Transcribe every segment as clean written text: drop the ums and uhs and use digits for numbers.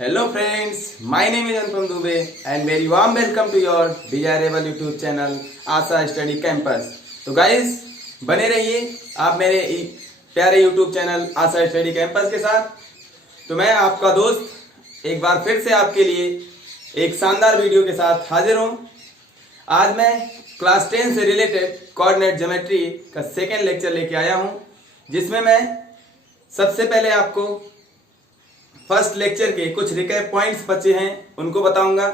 Hello friends, my name is Anupam Dubey and very warm welcome to your desirable YouTube channel Asha study campus. तो guys बने रहिए आप मेरे प्यारे YouTube channel आशा study campus के साथ। तो मैं आपका दोस्त एक बार फिर से आपके लिए एक शानदार वीडियो के साथ हाजिर हूँ। आज मैं क्लास 10 से रिलेटेड कोऑर्डिनेट ज्योमेट्री का सेकेंड लेक्चर लेके आया हूँ, जिसमें मैं सबसे पहले आपको फर्स्ट लेक्चर के कुछ रिकैप पॉइंट्स बचे हैं उनको बताऊंगा,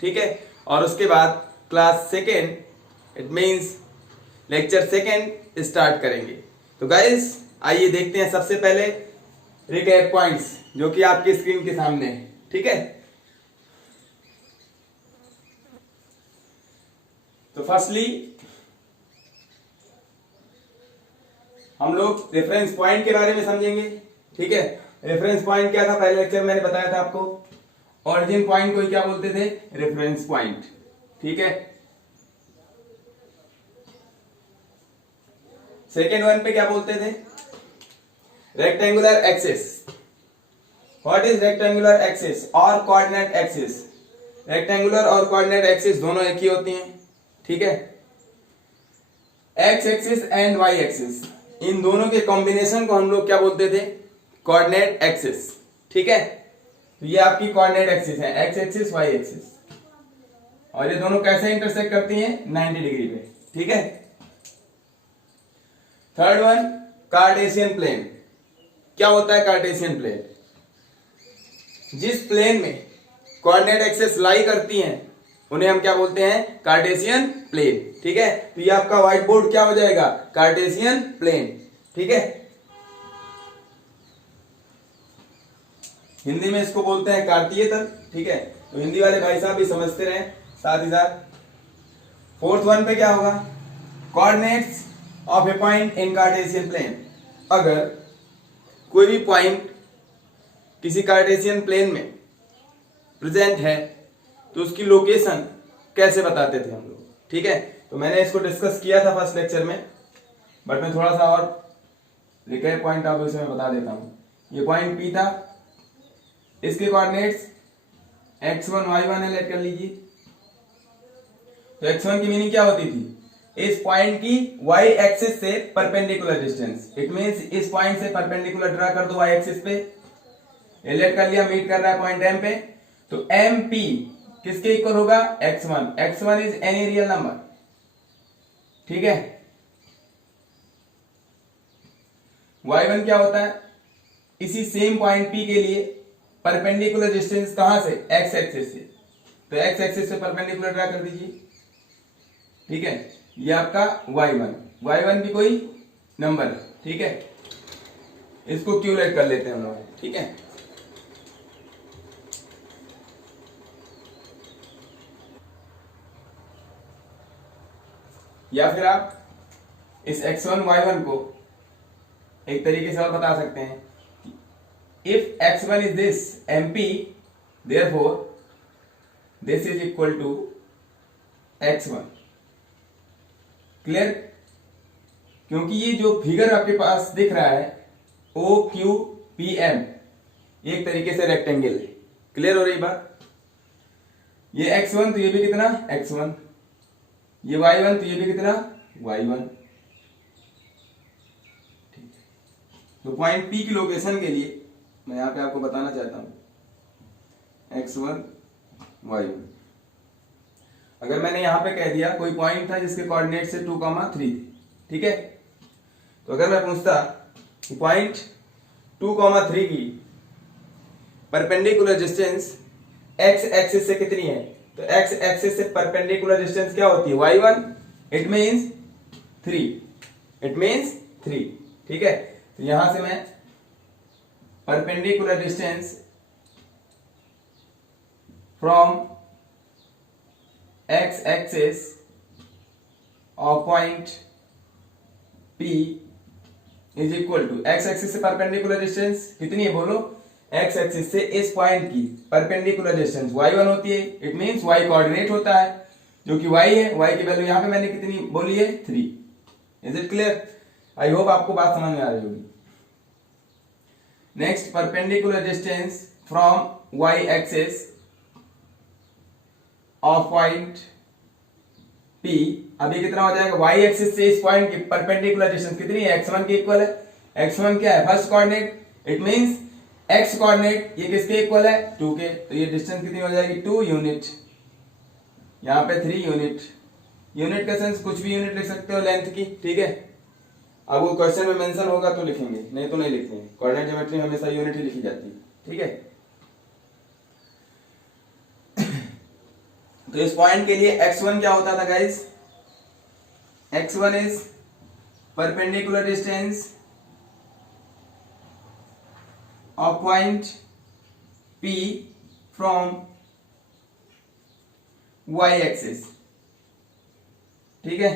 ठीक है। और उसके बाद class second it means lecture second start करेंगे। तो गाइस आइए देखते हैं सबसे पहले रिकैप पॉइंट्स जो कि आपकी स्क्रीन के सामने है, ठीक है। तो फर्स्टली हम लोग रेफरेंस पॉइंट के बारे में समझेंगे, ठीक है। रेफरेंस पॉइंट क्या था, पहले लेक्चर मैंने बताया था आपको। ओरिजिन पॉइंट को क्या बोलते थे, रेफरेंस पॉइंट, ठीक है। सेकेंड वन पे क्या बोलते थे, rectangular axis. What is rectangular axis और कोऑर्डिनेट एक्सिस। रेक्टेंगुलर और कोऑर्डिनेट एक्सिस दोनों एक ही होती हैं, ठीक है। X axis and Y axis, इन दोनों के कॉम्बिनेशन को हम लोग क्या बोलते थे, कोऑर्डिनेट एक्सिस, ठीक है। तो ये आपकी कोऑर्डिनेट एक्सिस है, एक्स एक्सिस वाई एक्सिस, और ये दोनों कैसे इंटरसेक्ट करती हैं, 90 डिग्री पे, ठीक है। Third one Cartesian plane. क्या होता है कार्टेशियन प्लेन, जिस प्लेन में कोऑर्डिनेट एक्सिस लाई करती हैं उन्हें हम क्या बोलते हैं, कार्टेशियन प्लेन, ठीक है। तो ये आपका व्हाइट बोर्ड क्या हो जाएगा, कार्टेशियन प्लेन, ठीक है। हिंदी में इसको बोलते हैं कार्तीय तल, ठीक है। तो हिंदी वाले भाई साहब भी समझते रहे साथ ही साथ। फोर्थ वन पे क्या होगा, coordinates of a point in Cartesian plane. अगर कोई भी पॉइंट किसी कार्टेशियन प्लेन में प्रेजेंट है तो उसकी लोकेशन कैसे बताते थे हम लोग, ठीक है। तो मैंने इसको डिस्कस किया था फर्स्ट लेक्चर में, बट मैं थोड़ा सा और रिकैप पॉइंट आपको इसमें बता देता हूं। ये पॉइंट पी था, इसके कोऑर्डिनेट्स x1 y1 है, लेट कर लीजिए। तो x1 की मीनिंग क्या होती थी, इस पॉइंट की y एक्सिस से परपेंडिकुलर डिस्टेंस। इट मींस इस पॉइंट से परपेंडिकुलर ड्रा कर दो y एक्सिस पे, ये लेट कर लिया, मीट कर रहा है पॉइंट M पे। तो MP किसके इक्वल होगा, x1। x1 is any real number, ठीक है। y1 क्या होता है, इसी सेम पॉइंट P के लिए परपेंडिकुलर डिस्टेंस कहां से, x एक्सिस से। तो x एक्सिस से परपेंडिकुलर ड्रा कर दीजिए, ठीक है। ये आपका y1 भी कोई नंबर है, ठीक है। इसको क्यूलेट कर लेते हैं हम लोग, ठीक है। या फिर आप इस x1 y1 को एक तरीके से और बता सकते हैं, if x1 is this MP, therefore this is equal to x1। Clear, क्योंकि ये जो फिगर आपके पास दिख रहा है OQPM एक तरीके से रेक्टेंगल है। क्लियर हो रही बात, ये x1 तो ये भी कितना x1, ये y1 तो ये भी कितना y1, ठीक है। तो पॉइंट P की लोकेशन के लिए मैं यहां पे आपको बताना चाहता हूं x1 y1। अगर मैंने यहां पे कह दिया कोई पॉइंट था जिसके कोऑर्डिनेट से 2,3 थे, ठीक है। तो अगर मैं पूछता कि पॉइंट 2,3 की परपेंडिकुलर डिस्टेंस x एक्सिस से कितनी है, तो x एक्सिस से परपेंडिकुलर डिस्टेंस क्या होती है, y1। इट मींस 3, ठीक है। तो यहां से मैं perpendicular distance from x axis of point P is equal to x axis से perpendicular distance कितनी है बोलो, x axis से इस पॉइंट की perpendicular distance y1 होती है। इट मींस y कोऑर्डिनेट होता है जो कि y है, y की वैल्यू यहां पे मैंने कितनी बोली है, 3। Is it clear, I hope आपको बात समझ में आ रही होगी। Next perpendicular distance from y axis of point P। अभी कितना हो जाएगा, y एक्सिस से इस पॉइंट की परपेंडिकुलर डिस्टेंस कितनी है, x1 के इक्वल है। x1 क्या है, first coordinate, it means x coordinate ये किसके इक्वल है, 2 के। तो ये डिस्टेंस कितनी हो जाएगी, 2 यूनिट, यहाँ पे 3 यूनिट। यूनिट का सेंस कुछ भी यूनिट लिख सकते हो लेंथ की, ठीक है। अब वो क्वेश्चन में मेंशन होगा तो लिखेंगे, नहीं तो नहीं लिखेंगे। कोऑर्डिनेट ज्योमेट्री में हमेशा यूनिट ही लिखी जाती है, ठीक है। तो इस पॉइंट के लिए x1 क्या होता था guys, x1 is perpendicular distance of point P from y axis, ठीक है।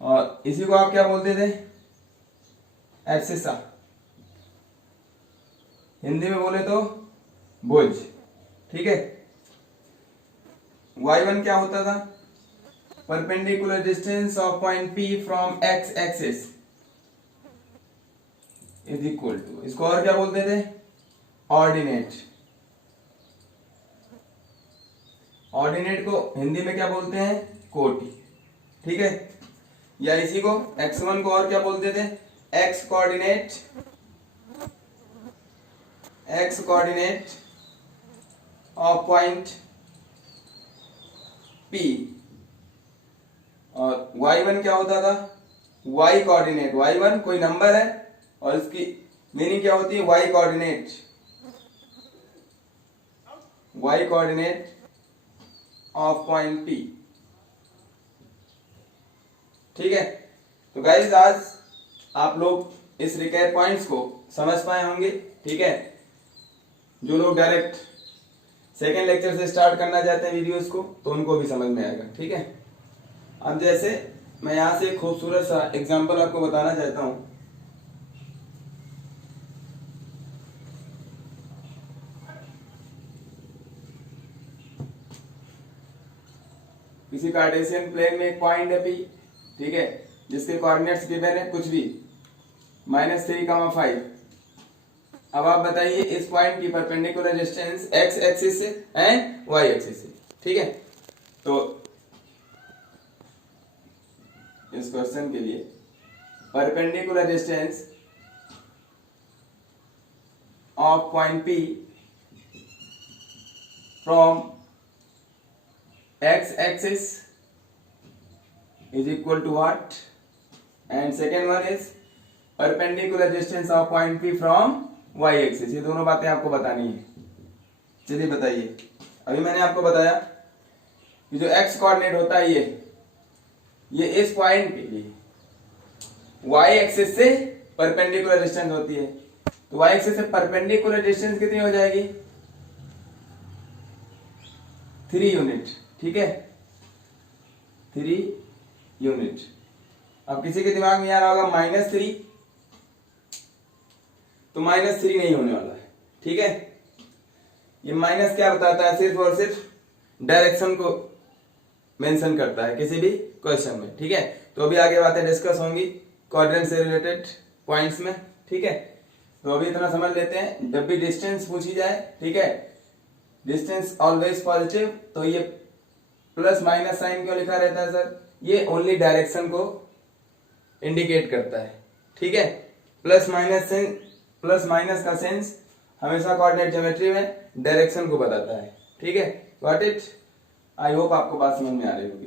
और इसी को आप क्या बोलते थे, एब्सिसा, हिंदी में बोले तो भुज, ठीक है। y1 क्या होता था, perpendicular distance of point P from x axis is equal to, इसको और क्या बोलते थे, ऑर्डिनेट। ऑर्डिनेट को हिंदी में क्या बोलते हैं, कोटि, ठीक है। या इसी को x1 को और क्या बोलते थे, x coordinate, x coordinate of point P। और y1 क्या होता था, y कोऑर्डिनेट, y1 कोई नंबर है और इसकी मीनिंग क्या होती है, y coordinate, y coordinate of point P, ठीक है। तो गाइस आज आप लोग इस रिकैप पॉइंट्स को समझ पाए होंगे, ठीक है। जो लोग डायरेक्ट सेकेंड लेक्चर से स्टार्ट करना चाहते हैं वीडियोस को, तो उनको भी समझ में आएगा, ठीक है। अब जैसे मैं यहां से एक खूबसूरत सा एग्जांपल आपको बताना चाहता हूं। किसी कार्टेशियन प्लेन में एक पॉइंट है P, ठीक है, जिसके कोऑर्डिनेट्स गिवन है कुछ भी -3,5। अब आप बताइए इस पॉइंट की परपेंडिकुलर डिस्टेंस x एक्सिस से एंड y एक्सिस से, ठीक है। तो इस क्वेश्चन के लिए perpendicular distance of point P from x axis is equal to what, and second one is perpendicular distance of point P from y axis। ये दोनों बातें आपको बतानी है। चलिए बताइए, अभी मैंने आपको बताया कि जो x कोऑर्डिनेट होता है ये इस पॉइंट के लिए y एक्सिस से परपेंडिकुलर डिस्टेंस होती है। तो y एक्सिस से परपेंडिकुलर डिस्टेंस कितनी हो जाएगी, 3 यूनिट, ठीक है, 3 यूनिट। अब किसी के दिमाग में आ रहा होगा -3, तो -3 नहीं होने वाला है, ठीक है। ये माइनस क्या बताता है, सिर्फ और सिर्फ डायरेक्शन को मेंशन करता है किसी भी क्वेश्चन में, ठीक है। तो अभी आगे बातें डिस्कस होंगी क्वाड्रेंट से रिलेटेड पॉइंट्स में, ठीक है। तो अभी इतना समझ लेते हैं, जब भी डिस्टेंस पूछी जाए, ठीक है, डिस्टेंस ऑलवेज पॉजिटिव, तो ये प्लस माइनस साइन क्यों लिखा रहता है सर, ये ओनली डायरेक्शन को इंडिकेट करता है, ठीक है। प्लस माइनस का सेंस हमेशा कोऑर्डिनेट ज्योमेट्री में डायरेक्शन को बताता है, ठीक है। गॉट इट, आई होप आपको बात समझ में आ रही होगी।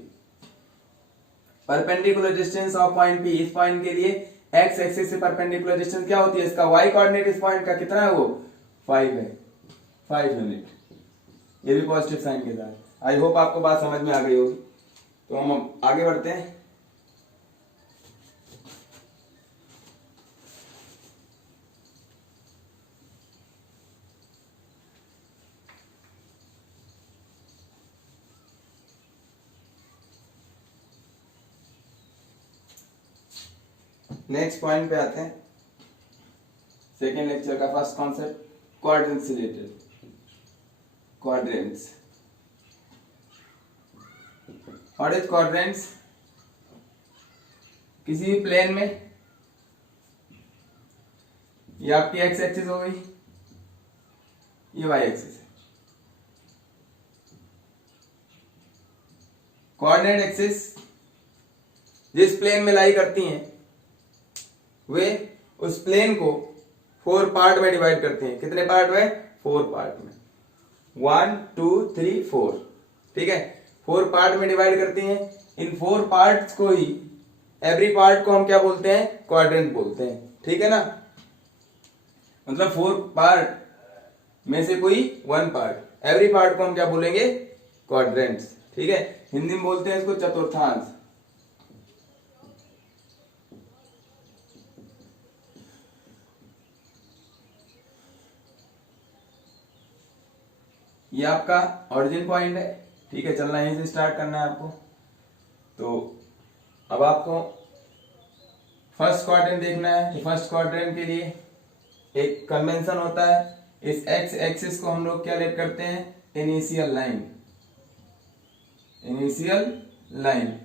Perpendicular distance of point P, इस पॉइंट के लिए x एक्सिस से परपेंडिकुलर डिस्टेंस क्या होती है, इसका y कोऑर्डिनेट इस पॉइंट का कितना है, वो 5 है, 5 यूनिट, ये भी पॉजिटिव साइन के साथ। आई होप आपको बात समझ में आ गई होगी। तो हम आगे बढ़ते हैं। नेक्स्ट पॉइंट पे आते हैं, सेकेंड लेक्चर का फर्स्ट कॉन्सेप्ट, क्वाड्रेंट्स से related. Quadrants, what is quadrants, किसी भी प्लेन में ये आपकी एक्स एक्सिस हो गई, ये वाई एक्सिस है। कोऑर्डिनेट एक्सिस जिस प्लेन में लाई करती हैं वे उस प्लेन को 4 पार्ट में डिवाइड करते हैं। कितने पार्ट में? 4 पार्ट में, 1 2 3 4, ठीक है, 4 पार्ट में डिवाइड करती हैं। इन 4 पार्ट्स को ही, एवरी पार्ट को हम क्या बोलते हैं? क्वाड्रेंट बोलते हैं, ठीक है ना। मतलब 4 पार्ट में से कोई 1 पार्ट, एवरी पार्ट को हम क्या बोलेंगे? क्वाड्रेंट्स, ठीक है। हिंदी में बोलते हैं इसको चतुर्थांश। ये आपका ओरिजिन पॉइंट है, ठीक है। चलना यहीं से स्टार्ट करना है आपको। तो अब आपको फर्स्ट क्वाड्रेंट देखना है। तो फर्स्ट क्वाड्रेंट के लिए एक कन्वेंशन होता है, इस एक्स एक्सिस को हम लोग क्या लेट करते हैं? Initial line. इनिशियल लाइन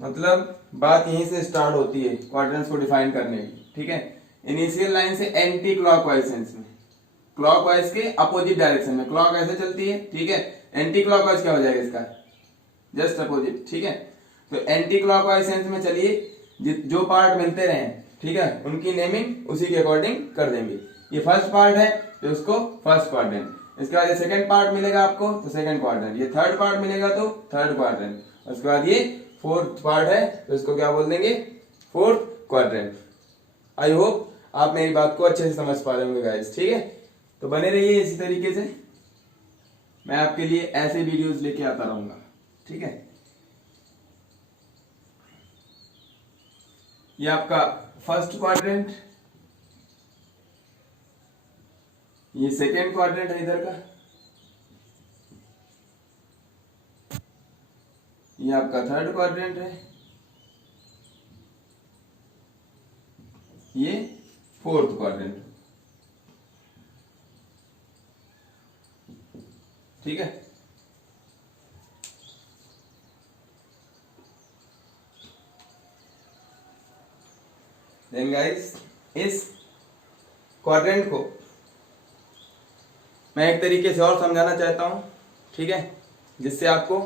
मतलब बात यहीं से स्टार्ट होती है क्वाड्रेंट्स को डिफाइन करने की, ठीक है। इनिशियल लाइन से एंटी क्लॉकवाइज सेंस में, क्लॉकवाइज के अपोजिट डायरेक्शन में। क्लॉक ऐसे चलती है, ठीक है। एंटी क्लॉकवाइज क्या हो जाएगा इसका? जस्ट अपोजिट, ठीक है। तो एंटी क्लॉकवाइज सेंस में चलिए जो पार्ट मिलते रहे, ठीक है, उनकी नेमिंग उसी के अकॉर्डिंग कर देंगे। ये फर्स्ट पार्ट है तो उसको फर्स्ट क्वाड्रेंट, इसके बाद ये सेकंड पार्ट मिलेगा आपको तो सेकंड क्वाड्रेंट, ये थर्ड पार्ट मिलेगा तो थर्ड क्वाड्रेंट, उसके बाद ये फोर्थ पार्ट है तो इसको क्या बोल देंगे? Fourth quadrant. आई होप आप मेरी बात को अच्छे से समझ पा रहे होंगे गाइस, ठीक है। तो बने रहिए इसी तरीके से, मैं आपके लिए ऐसे वीडियोस लेके आता रहूंगा, ठीक है। ये आपका फर्स्ट क्वाड्रेंट, ये सेकेंड क्वाड्रेंट है इधर का, ये आपका थर्ड क्वाड्रेंट है, ये फोर्थ क्वाड्रेंट, ठीक है। देन गाइस इस क्वाड्रेंट को मैं एक तरीके से और समझाना चाहता हूं, ठीक है, जिससे आपको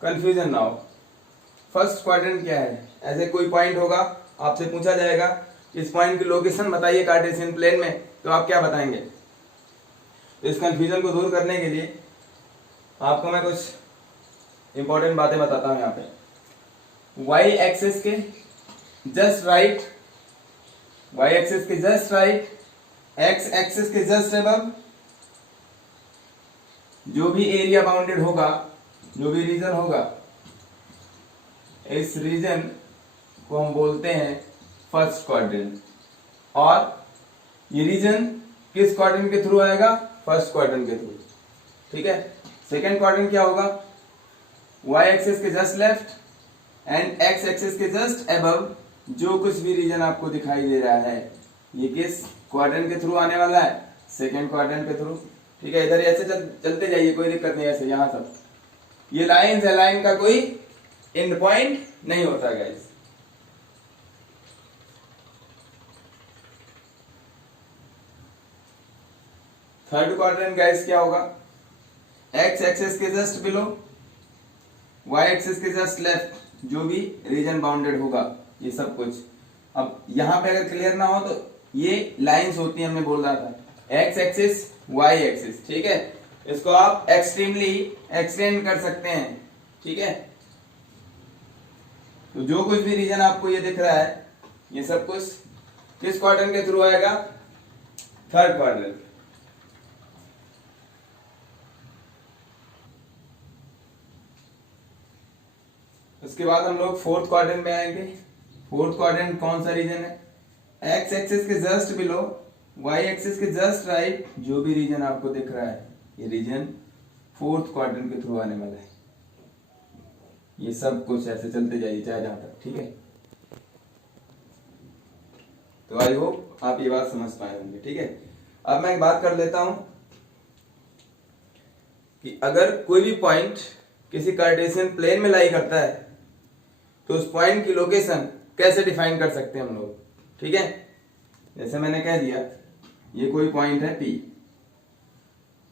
कंफ्यूजन ना हो। फर्स्ट क्वाड्रेंट क्या है? ऐसे कोई पॉइंट होगा, आपसे पूछा जाएगा इस पॉइंट की लोकेशन बताइए कार्टेशियन प्लेन में, तो आप क्या बताएंगे? तो इस कंफ्यूजन को दूर करने के लिए आपको मैं कुछ इंपॉर्टेंट बातें बताता हूं। यहाँ पे वाई एक्सिस के जस्ट राइट, वाई एक्सिस के जस्ट राइट, एक्स एक्सिस के जस्ट अबव जो भी एरिया बाउंडेड होगा, जो भी रीजन होगा, इस रीजन को हम बोलते हैं फर्स्ट क्वाड्रेंट। और ये रीजन किस क्वाड्रेंट के थ्रू आएगा? फर्स्ट क्वाड्रेंट के थ्रू, ठीक है। सेकेंड क्वाड्रेंट क्या होगा? वाई एक्सिस के just left and x axis के जस्ट अबव जो कुछ भी रीजन आपको दिखाई दे रहा है, ये किस क्वाड्रेंट के थ्रू आने वाला है? सेकेंड क्वाड्रेंट के थ्रू, ठीक है। इधर ऐसे चलते जाइए, कोई दिक्कत नहीं। ऐसे यहां सब ये लाइन है, लाइन का कोई एंड पॉइंट नहीं होता गाइस। थर्ड क्वाड्रेंट गाइस क्या होगा? एक्स एक्सिस के जस्ट बिलो, वाई एक्सिस के जस्ट लेफ्ट जो भी रीजन बाउंडेड होगा, ये सब कुछ। अब यहां पे अगर क्लियर ना हो तो ये लाइंस होती है, हमने बोल रहा था एक्स एक्सिस वाई एक्सिस, ठीक है। इसको आप एक्सट्रीमली एक्सटेंड कर सकते हैं, ठीक है। तो जो कुछ भी रीजन आपको ये दिख रहा है, ये सब कुछ किस क्वाड्रेंट के थ्रू आएगा? Third quadrant. उसके बाद हम लोग फोर्थ क्वाड्रेंट में आएंगे। फोर्थ क्वाड्रेंट कौन सा रीजन है? एक्स एक्सिस के जस्ट बिलो, वाई एक्सिस के जस्ट राइट जो भी रीजन आपको दिख रहा है, ये रीजन फोर्थ क्वाड्रेंट के थ्रू आने वाला है। ये सब कुछ ऐसे चलते जाइए चाहे जहां तक, ठीक है। तो आई होप आप ये बात समझ पाए होंगे, ठीक है। अब मैं एक बात कर लेता हूं कि अगर कोई भी पॉइंट किसी कार्टेशियन प्लेन में लाई करता है तो उस पॉइंट की लोकेशन कैसे डिफाइन कर सकते हैं हम लोग, ठीक है। जैसे मैंने कह दिया ये कोई पॉइंट है P,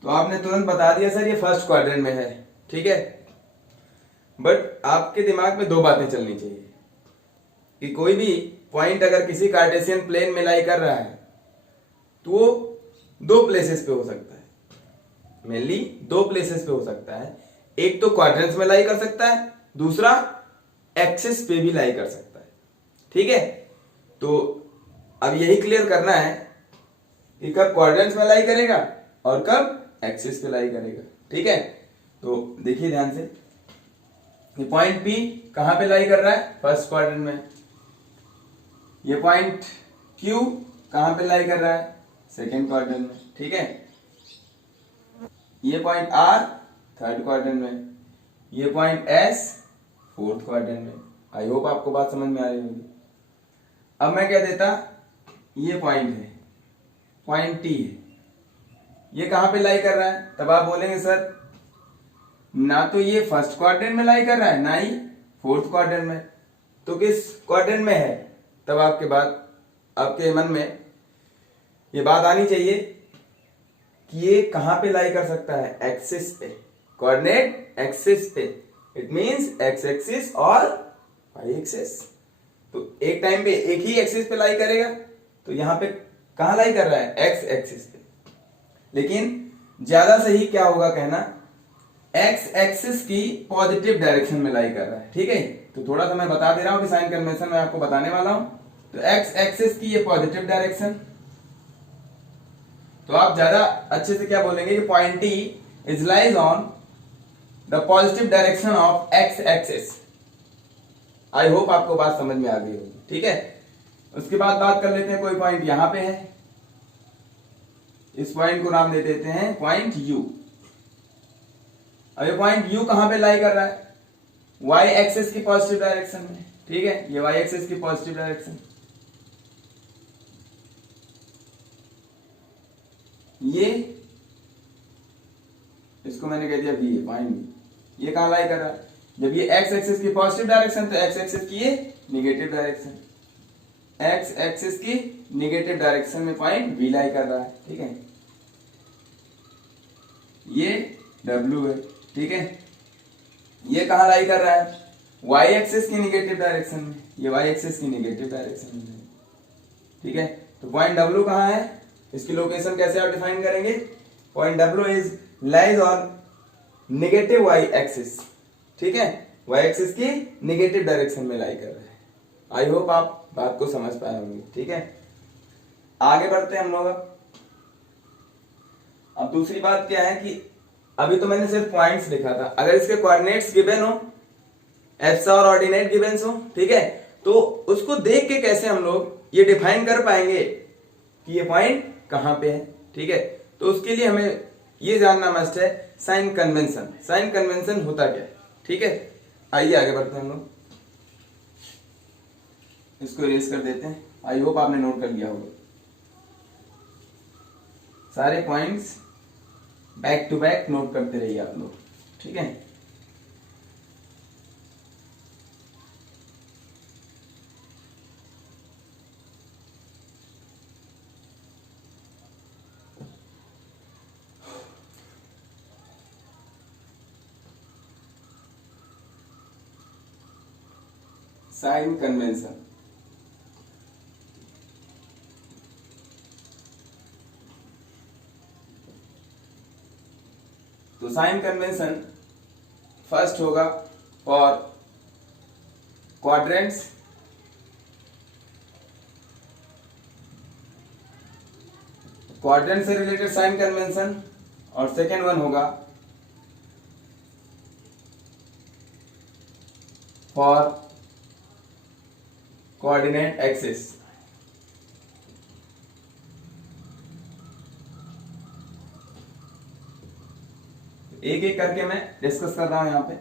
तो आपने तुरंत बता दिया सर ये फर्स्ट क्वाड्रेंट में है, ठीक है। बट आपके दिमाग में दो बातें चलनी चाहिए कि कोई भी पॉइंट अगर किसी कार्टेशियन प्लेन में लाई कर रहा है तो वो दो प्लेसेस पे हो सकता है, मेनली दो प्लेसेस पे हो सकता है। एक तो क्वाड्रेंट्स में लाई कर सकता है, दूसरा एक्सिस पे भी लाई कर सकता है, ठीक है। तो अब यही क्लियर करना है कि कब क्वाड्रेंट्स में लाई करेगा और कब एक्सिस पे लाई करेगा, ठीक है। तो देखिए ध्यान से, ये पॉइंट P कहां पे लाई कर रहा है, फर्स्ट क्वाड्रेंट में। ये पॉइंट Q कहां पे लाई कर रहा है, सेकेंड क्वाड्रेंट में, ठीक है। ये पॉइंट R थर्ड क्वाड्रेंट में, ये पॉइंट S फोर्थ क्वाड्रेंट में। आई होप आपको बात समझ में आ रही होगी। अब मैं कह देता ये पॉइंट है, पॉइंट T है, ये कहां पे लाई कर रहा है, तब आप बोलेंगे सर ना तो ये फर्स्ट क्वाड्रेंट में लाई कर रहा है ना ही फोर्थ क्वाड्रेंट में, तो किस क्वाड्रेंट में है। तब आपके मन में ये बात आनी चाहिए कि ये कहां पे लाई कर सकता है, एक्सिस पे, कोऑर्डिनेट एक्सिस पे। इट मींस एक्स एक्सिस और वाई एक्सिस। तो एक टाइम पे एक ही एक्सिस पे लाई करेगा, तो यहां पे कहां लाई कर रहा है, एक्स एक्सिस पे। लेकिन ज्यादा सही क्या होगा कहना, एक्स एक्सिस की पॉजिटिव डायरेक्शन में लाई कर रहा है, ठीक है। तो थोड़ा सा मैं बता दे रहा हूं कि साइन कन्वेंशन में आपको बताने वाला हूं। तो एक्स एक्सिस की ये पॉजिटिव डायरेक्शन, तो आप ज्यादा अच्छे से क्या बोलेंगे कि point T is lies on the positive direction of x axis. I hope आपको बात समझ में आ गई होगी, ठीक है। उसके बाद बात कर लेते हैं, कोई पॉइंट यहां पे है, इस पॉइंट को नाम दे देते हैं पॉइंट U। अब ये पॉइंट U कहां पे लाई कर रहा है, y एक्सिस की पॉजिटिव डायरेक्शन में, ठीक है। ये y एक्सिस की पॉजिटिव डायरेक्शन, ये इसको मैंने कह दिया V है, पॉइंट B। ये कहां लाई कर रहा है, जब ये x एक्सिस की पॉजिटिव डायरेक्शन तो x एक्सिस की ये निगेटिव डायरेक्शन, x एक्सिस की निगेटिव डायरेक्शन में पॉइंट B लाई कर रहा है, ठीक है। ये W है, ठीक है। ये कहां लाई कर रहा है, y एक्सिस की निगेटिव डायरेक्शन में, ये y एक्सिस की निगेटिव डायरेक्शन में, ठीक है। तो पॉइंट W कहां है, इसकी लोकेशन कैसे आप डिफाइन करेंगे, point W is lies on negative y axis, ठीक है। y एक्सिस की नेगेटिव डायरेक्शन में लाई कर रहा है। आई होप आप बात को समझ पाए होंगे, ठीक है। आगे बढ़ते हैं हम लोग। अब दूसरी बात क्या है कि अभी तो मैंने सिर्फ पॉइंट्स लिखा था, अगर इसके कोऑर्डिनेट्स गिवन हो, एब्सा और ऑर्डिनेट गिवन्स हो, ठीक है, तो उसको देख के कैसे हम लोग ये डिफाइन कर पाएंगे कि ये पॉइंट कहां पे है, ठीक है। तो उसके लिए हमें ये जानना मस्ट है साइन कन्वेंशन। साइन कन्वेंशन होता क्या है, ठीक है। आइए आगे बढ़ते हैं हम लोग, इसको इरेज कर देते हैं। आई होप आपने नोट कर लिया होगा सारे points, back to back note करते रहिए आप लोग, ठीक है। साइन कन्वेंशन, तो साइन कन्वेंशन फर्स्ट होगा फॉर क्वाड्रेंट्स, क्वाड्रेंट से रिलेटेड साइन कन्वेंशन, और सेकेंड वन होगा फॉर कोऑर्डिनेट एक्सिस। एक एक करके मैं डिस्कस कर रहा हूं यहां पे।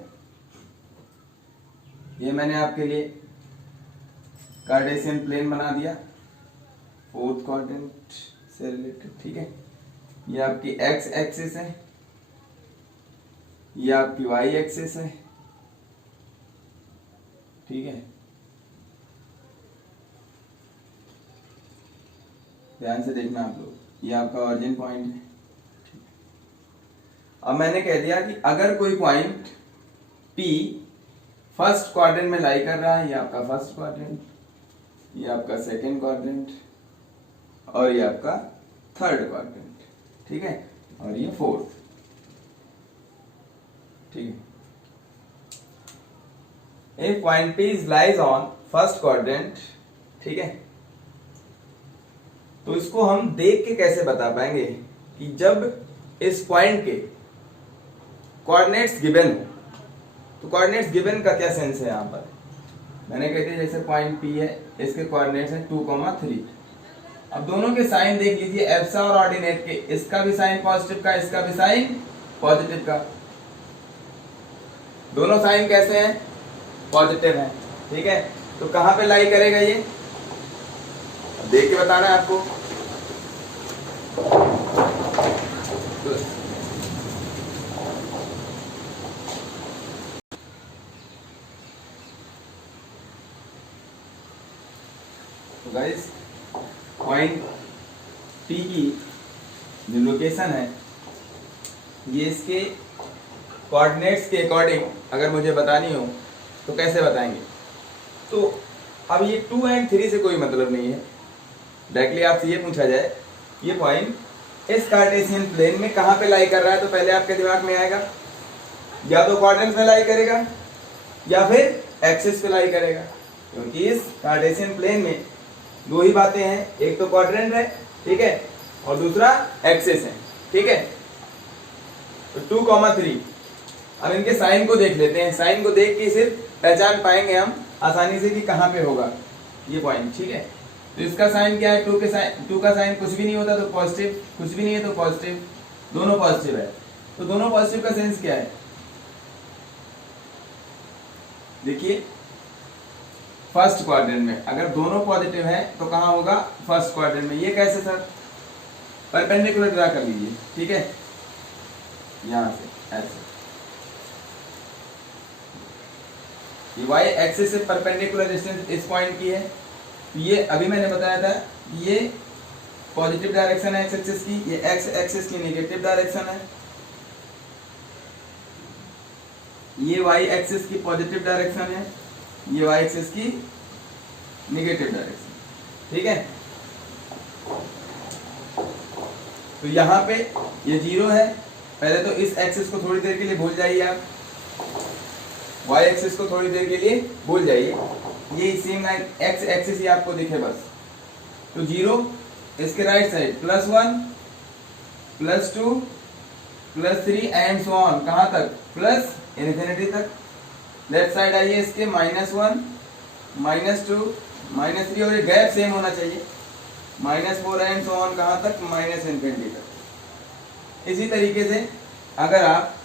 ये मैंने आपके लिए कार्टेशियन प्लेन बना दिया फोर्थ क्वाड्रेंट से रिलेटेड, ठीक है। ये आपकी एक्स एक्सिस है, ये आपकी वाई एक्सिस है, ठीक है। ध्यान से देखना आप लोग, ये आपका ओरिजिन पॉइंट है। अब मैंने कह दिया कि अगर कोई पॉइंट P फर्स्ट क्वाड्रेंट में लाई कर रहा है, ये आपका फर्स्ट क्वाड्रेंट, ये आपका सेकंड क्वाड्रेंट और ये आपका थर्ड क्वाड्रेंट, ठीक है, और ये फोर्थ, ठीक है। If point P lies on first quadrant, ठीक है, तो इसको हम देख के कैसे बता पाएंगे कि जब इस पॉइंट के कोऑर्डिनेट्स गिवन हो, तो कोऑर्डिनेट्स गिवन का क्या सेंस है यहां पर। मैंने कह दिया जैसे पॉइंट P है, इसके कोऑर्डिनेट्स हैं 2,3। अब दोनों के साइन देख लीजिए, एब्सा और ऑर्डिनेट के, इसका भी साइन पॉजिटिव का, इसका भी साइन पॉजिटिव का, दोनों साइन कैसे हैं, पॉजिटिव है, ठीक है। तो कहां पे लाई करेगा ये, देख के बताना है आपको। तो गाइस पॉइंट P की जो लोकेशन है, ये इसके कोऑर्डिनेट्स के अकॉर्डिंग अगर मुझे बतानी हो तो कैसे बताएंगे। तो अब ये 2 और 3 से कोई मतलब नहीं है, डायरेक्टली आपसे ये पूछा जाए ये पॉइंट इस कार्टेशियन प्लेन में कहां पे लाई कर रहा है, तो पहले आपके दिमाग में आएगा या तो क्वाड्रेंट में लाई करेगा या फिर एक्सिस पे लाई करेगा, क्योंकि इस कार्टेशियन प्लेन में दो ही बातें हैं, एक तो क्वाड्रेंट है, ठीक है, और दूसरा एक्सिस है, ठीक है। तो 2,3, अब इनके साइन को देख लेते हैं। साइन को देख के सिर्फ पहचान पाएंगे हम आसानी से कि कहां पे होगा ये पॉइंट, ठीक है। तो इसका साइन क्या है, 2 का साइन कुछ भी नहीं होता तो पॉजिटिव, कुछ भी नहीं है तो पॉजिटिव, दोनों पॉजिटिव है। तो दोनों पॉजिटिव का सेंस क्या है, देखिए फर्स्ट क्वाड्रेंट में अगर दोनों पॉजिटिव है तो कहां होगा, फर्स्ट क्वाड्रेंट में। ये कैसे सर, परपेंडिकुलर ड्रा कर लीजिए, ठीक है, यहां से ऐसे, ये y एक्सिस से परपेंडिकुलर डिस्टेंस इस पॉइंट की है। ये अभी मैंने बताया था, ये पॉजिटिव डायरेक्शन है एक्स एक्सिस की, ये एक्स एक्सिस की नेगेटिव डायरेक्शन है, ये y एक्सिस की पॉजिटिव डायरेक्शन है, ये y एक्सिस की नेगेटिव डायरेक्शन, ठीक है। तो यहाँ पे ये 0 है, पहले तो इस एक्सिस को थोड़ी देर के लिए भूल जाइए आप, y एक्सिस को थोड़ी देर के लिए भूल जाइए, ये सेम लाइन x एक्सिस ही आपको दिखे बस। तो 0, इसके right side +1 +2 +3 and so on, कहां तक, प्लस इन्फिनिटी तक। लेफ्ट साइड आइए इसके -1 -2 -3, और ये गैप सेम होना चाहिए, -4 एंड सो ऑन, कहां तक, इन्फिनिटी तक। इसी तरीके से अगर आप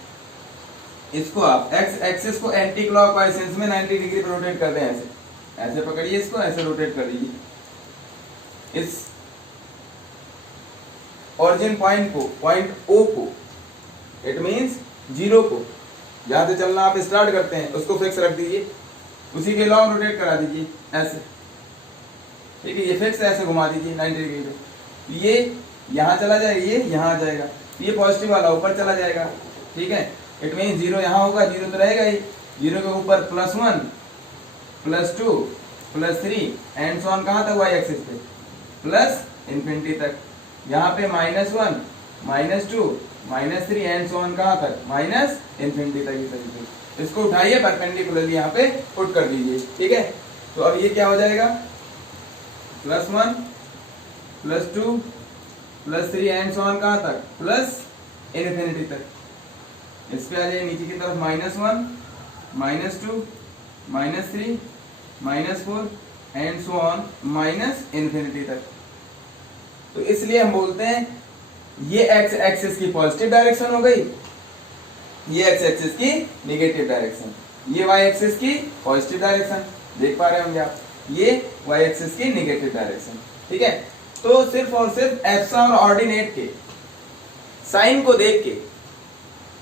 इसको आप एक्स एक्सिस को एंटी क्लॉकवाइज सेंस में 90 डिग्री पर रोटेट कर दें, ऐसे ऐसे पकड़िए इसको, ऐसे रोटेट कर दीजिए इस ओरिजिन पॉइंट को, पॉइंट O को, इट मींस 0 को, जहां से चलना आप स्टार्ट करते हैं उसको फिक्स रख दीजिए, उसी के लॉन्ग रोटेट करा दीजिए ऐसे, ठीक है। ये फिक्स ऐसे घुमा दीजिए 90 डिग्री पे, ये यहां चला जाएगा, ये यहां आ जाएगा, ये पॉजिटिव वाला ऊपर चला जाएगा, ठीक है। इट मीन 0 यहाँ होगा, 0 तो रहेगा ही, 0 के ऊपर +1 +2 +3 एंड सो ऑन, कहां तक, y एक्सिस पे, प्लस इन्फिनिटी तक। यहाँ पे -1 -2 -3 एंड सो ऑन, कहां तक, इन्फिनिटी तक। ये तरीके इसको उठाइए परपेंडिकुलरली यहाँ पे पुट कर दीजिए, ठीक है। तो अब ये क्या हो जाएगा, +1 +2 +3 एंड सो ऑन, कहां तक, प्लस इन्फिनिटी तक। इस पे आ जाइए नीचे की तरफ, -1 -2 -3 -4 एंड सो ऑन, इन्फिनिटी तक। तो इसलिए हम बोलते हैं ये एक्स एक्सिस की पॉजिटिव डायरेक्शन हो गई, ये एक्स एक्सिस की नेगेटिव डायरेक्शन, ये वाई एक्सिस की पॉजिटिव डायरेक्शन, देख पा रहे होंगे आप, ये वाई एक्सिस की नेगेटिव डायरेक्शन, ठीक है। तो सिर्फ और सिर्फ एब्सा और ऑर्डिनेट के साइन को देख के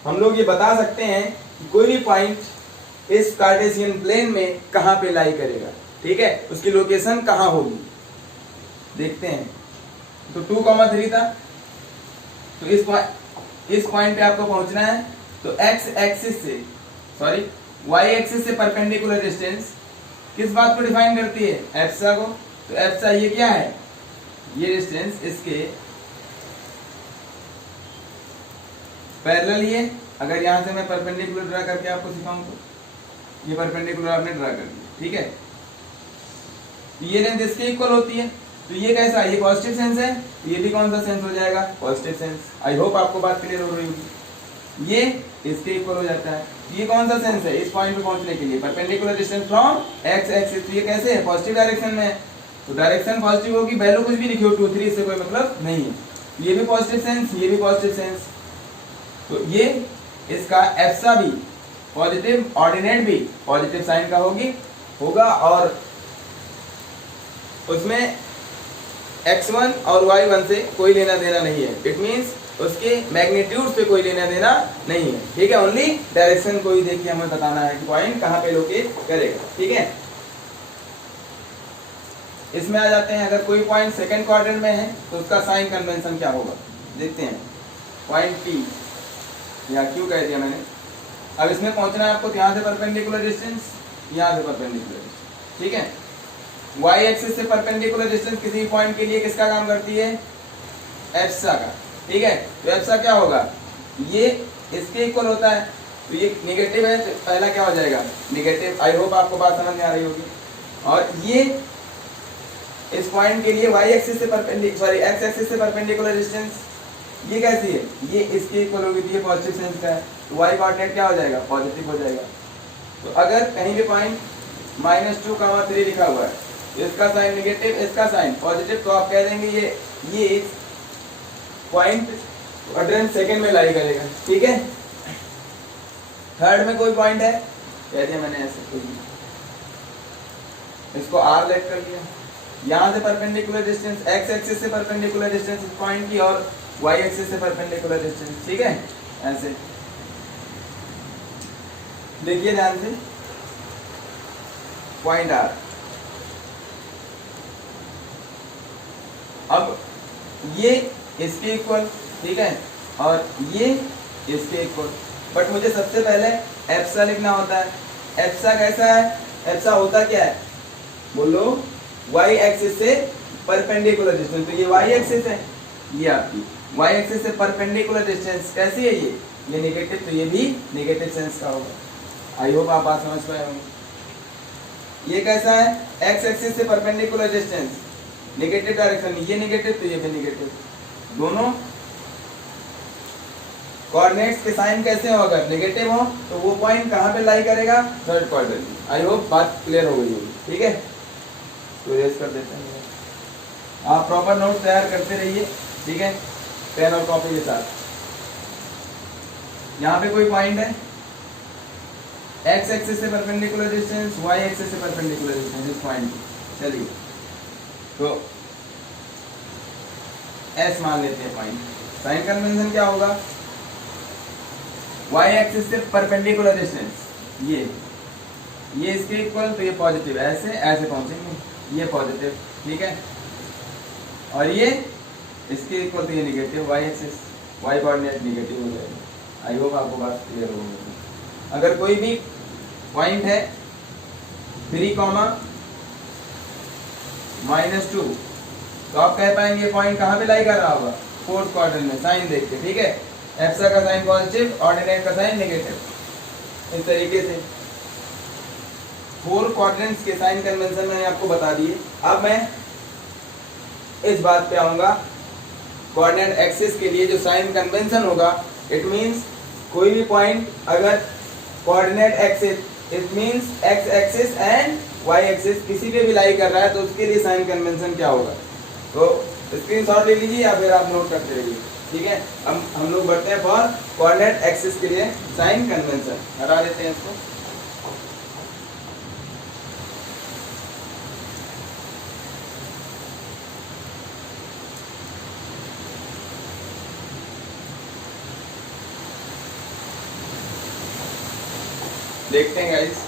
हम लोग ये बता सकते हैं कि कोई भी पॉइंट इस कार्टेशियन प्लेन में कहां पे लाई करेगा, ठीक है, उसकी लोकेशन कहां होगी। देखते हैं तो 2,3 था। तो इस पॉइंट पे आपको पहुंचना है। तो x एक्सिस से सॉरी y एक्सिस से परपेंडिकुलर डिस्टेंस किस बात को डिफाइन करती है? एप्सा को। तो एप्सा ये क्या है? ये डिस्टेंस इसके पैरेलल ही है। अगर यहां से मैं परपेंडिकुलर ड्रा करके आपको सिखाऊं तो ये परपेंडिकुलर आपने ड्रा कर दिया, ठीक है। तो ये लेंथ इसके इक्वल होती है। तो ये कैसा? ये पॉजिटिव सेंस है, तो ये भी कौन सा सेंस हो जाएगा? Positive sense. आई होप आपको बात क्लियर हो रही होगी। ये इसके इक्वल हो जाता है। ये कौन सा सेंस है? इस पॉइंट पे पहुंचने के लिए perpendicular distance from x axis. तो ये कैसे है? पॉजिटिव डायरेक्शन में है। तो डायरेक्शन पॉजिटिव होगी, वैल्यू कुछ भी लिखियो 2 3, इससे कोई मतलब नहीं है। ये भी पॉजिटिव सेंस, ये भी पॉजिटिव सेंस। तो ये इसका एप्सा भी पॉजिटिव, ऑर्डिनेट भी पॉजिटिव साइन का होगा और उसमें x1 और y1 से कोई लेना देना नहीं है। इट मींस उसके मैग्नीट्यूड से कोई लेना देना नहीं है, ठीक है। ओनली डायरेक्शन को ही देख के हमें बताना है कि पॉइंट कहां पे लोकेट करेगा, ठीक है। इसमें आ जाते हैं, अगर कोई पॉइंट सेकंड क्वाड्रेंट में है तो उसका साइन कन्वेंशन क्या होगा देखते हैं। पॉइंट P या Q कह दिया मैंने। अब इसमें पहुंचना है आपको, यहां से परपेंडिकुलर डिस्टेंस, यहां से परपेंडिकुलर डिस्टेंस, ठीक है। y एक्सिस से परपेंडिकुलर डिस्टेंस किसी पॉइंट के लिए किसका काम करती है? एप्सा का, ठीक है। तो एप्सा क्या होगा? ये इसके इक्वल होता है। तो ये नेगेटिव है, तो पहला क्या हो जाएगा? नेगेटिव। आई होप आपको बात समझ में आ रही होगी। और ये इस पॉइंट के लिए y एक्सिस से x एक्सिस से परपेंडिकुलर डिस्टेंस ये कैसी है? ये इसके इक्वल होगी, ये पॉजिटिव सेंस का है। तो y कोऑर्डिनेट क्या हो जाएगा? पॉजिटिव हो जाएगा। तो अगर कहीं भी पॉइंट -2,3 लिखा हुआ है, इसका साइन नेगेटिव, इसका साइन पॉजिटिव, तो आप कह देंगे ये पॉइंट क्वाड्रेंट सेकंड में लाई करेगा, ठीक है। थर्ड में कोई पॉइंट है, कह दिया मैंने ऐसे कोई, इसको r लेट कर लिया। यहां से परपेंडिकुलर डिस्टेंस x एक्सिस से परपेंडिकुलर डिस्टेंस इस पॉइंट की और y एक्सिस से परपेंडिकुलर डिस्टेंस, ठीक है। ऐसे देखिए ध्यान से, पॉइंट r। अब ये इसके इक्वल, ठीक है, और ये इसके इक्वल। बट मुझे सबसे पहले एप्सा लिखना होता है। एप्सा कैसा है? एप्सा होता क्या है? बोलो। y एक्सिस से परपेंडिकुलर डिस्टेंस। तो ये y एक्सिस है, ये आपकी y एक्सिस से परपेंडिकुलर डिस्टेंस कैसी है? ये नेगेटिव, तो ये भी नेगेटिव सेंस का होगा। आई होप आप बात समझ पाए होंगे। ये कैसा है? x एक्सिस से परपेंडिकुलर डिस्टेंस, नेगेटिव डायरेक्शन, ये नेगेटिव तो ये भी नेगेटिव। दोनों कोऑर्डिनेट्स के साइन कैसे हो? अगर नेगेटिव हो तो वो पॉइंट कहां पे लाई करेगा? थर्ड क्वाड्रेंट में। आई होप बात क्लियर हो गई होगी, ठीक है। तो इरेज कर देते हैं। आप प्रॉपर नोट तैयार करते रहिए, ठीक है, पेन और कॉपी के साथ। यहाँ पे कोई पॉइंट है, x एक्सिस से परपेंडिकुलर डिस्टेंस, y एक्सिस से परपेंडिकुलर डिस्टेंस, इस पॉइंट की। चलिए तो S मान लेते हैं पॉइंट। साइन कन्वेंशन क्या होगा? y एक्सिस से परपेंडिकुलर डिस्टेंस, ये इसके इक्वल, तो ये पॉजिटिव, ऐसे पहुंचेंगे, ये पॉजिटिव, ठीक है। और ये इसके इक्वल, तो ये negative, y axis, y coordinate negative हो जाएगा। आई होप आपको बात क्लियर हो गई। अगर कोई भी पॉइंट है 3, -2, तो आप कह पाएंगे पॉइंट कहां पे लाई कर रहा होगा? फोर्थ क्वाड्रेंट में। साइन देख के, ठीक है। एप्सा का साइन पॉजिटिव, ऑर्डिनेट का साइन नेगेटिव। इस तरीके से 4 क्वाड्रेंट्स के साइन कन्वेंशन मैंने आपको बता दिए। अब मैं इस बात पे आऊंगा, कोऑर्डिनेट एक्सिस के लिए जो साइन कन्वेंशन होगा, इट मींस कोई भी पॉइंट अगर coordinate axis, it means x axis and y axis किसी पे भी लाई कर रहा है, तो उसके लिए साइन कन्वेंशन क्या होगा? तो स्क्रीनशॉट ले लीजिए या फिर आप नोट करते रहिए, ठीक है। हम लोग बढ़ते हैं फॉर कोऑर्डिनेट एक्सिस के लिए साइन कन्वेंशन। हटा देते हैं इसको। देखते हैं guys,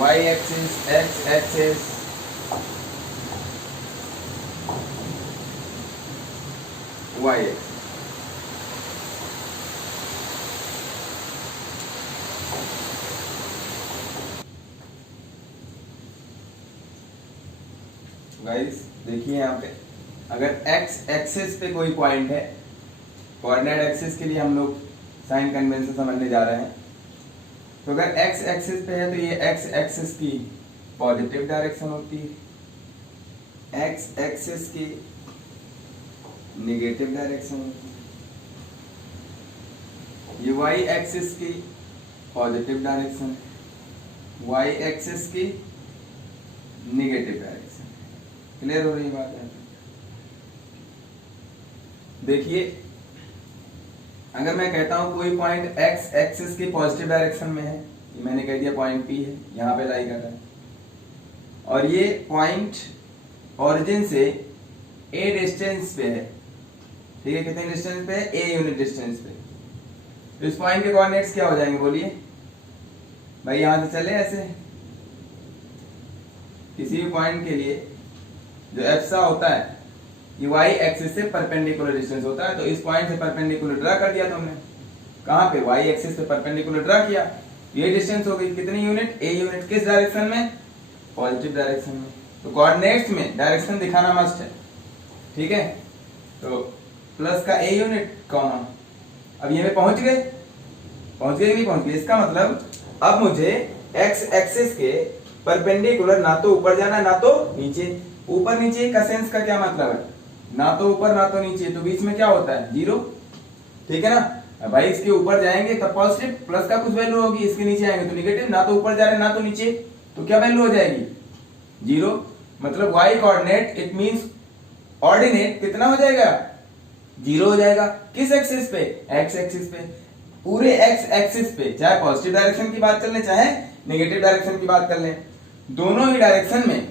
y axis, x axis, Y X. Guys देखिए यहाँ पे अगर एक्स एक्सिस पे कोई पॉइंट है, कोऑर्डिनेट एक्सिस के लिए हम लोग साइन कन्वेंशन समझने जा रहे हैं। तो अगर एक्स एक्सिस पे है तो ये एक्स एक्सिस की पॉजिटिव डायरेक्शन होती है, एक्स एक्सिस की नेगेटिव डायरेक्शन होती है, ये वाई एक्सिस की पॉजिटिव डायरेक्शन, वाई एक्सिस की नेगेटिव डायरेक्शन। क्लियर हो रही बात है? देखिए अगर मैं कहता हूं कोई पॉइंट एक्स एक्सिस की पॉजिटिव डायरेक्शन में है, ये मैंने कह दिया पॉइंट पी है, यहां पे लाई कर रहा है, और ये पॉइंट ओरिजिन से ए डिस्टेंस पे है, ठीक है, कितने डिस्टेंस पे है? ए यूनिट डिस्टेंस पे। तो इस पॉइंट के कोऑर्डिनेट्स क्या हो जाएंगे बोलिए भाई? यहां से चले ऐसे, किसी भी पॉइंट के लिए जो एप्सा होता है ये वाई एक्सिस से परपेंडिकुलर डिस्टेंस होता है, तो इस पॉइंट से परपेंडिकुलर ड्रा कर दिया तुमने, कहां पे? वाई एक्सिस से परपेंडिकुलर ड्रा किया, ये डिस्टेंस हो गई कितनी यूनिट? A unit. किस डायरेक्शन में? पॉजिटिव डायरेक्शन में। तो कोऑर्डिनेट्स में डायरेक्शन दिखाना मस्ट है, ठीक है। तो प्लस का ए यूनिट कॉमा, अब ये में पहुंच गए कि नहीं पहुंच गए? इसका मतलब अब मुझे एक्स एक्सिस के परपेंडिकुलर ना तो ऊपर जाना ना तो नीचे। ऊपर नीचे का सेंस का क्या मतलब है? ना तो ऊपर ना तो नीचे, तो बीच में क्या होता है? जीरो, ठीक है ना भाई। इसके ऊपर जाएंगे तब पॉजिटिव, प्लस का कुछ वैल्यू होगी, इसके नीचे आएंगे तो निगेटिव। ना तो ऊपर जा रहे ना तो नीचे, तो क्या वैल्यू हो जाएगी? जीरो। मतलब Y coordinate it means ordinate कितना हो जाएगा? जीरो हो जाएगा। किस एक्सिस पे? एक्स एक्सिस पे। पूरे एक्स एक्सिस पे, चाहे पॉजिटिव डायरेक्शन की बात कर लें चाहे नेगेटिव डायरेक्शन की बात कर लें, दोनों ही डायरेक्शन में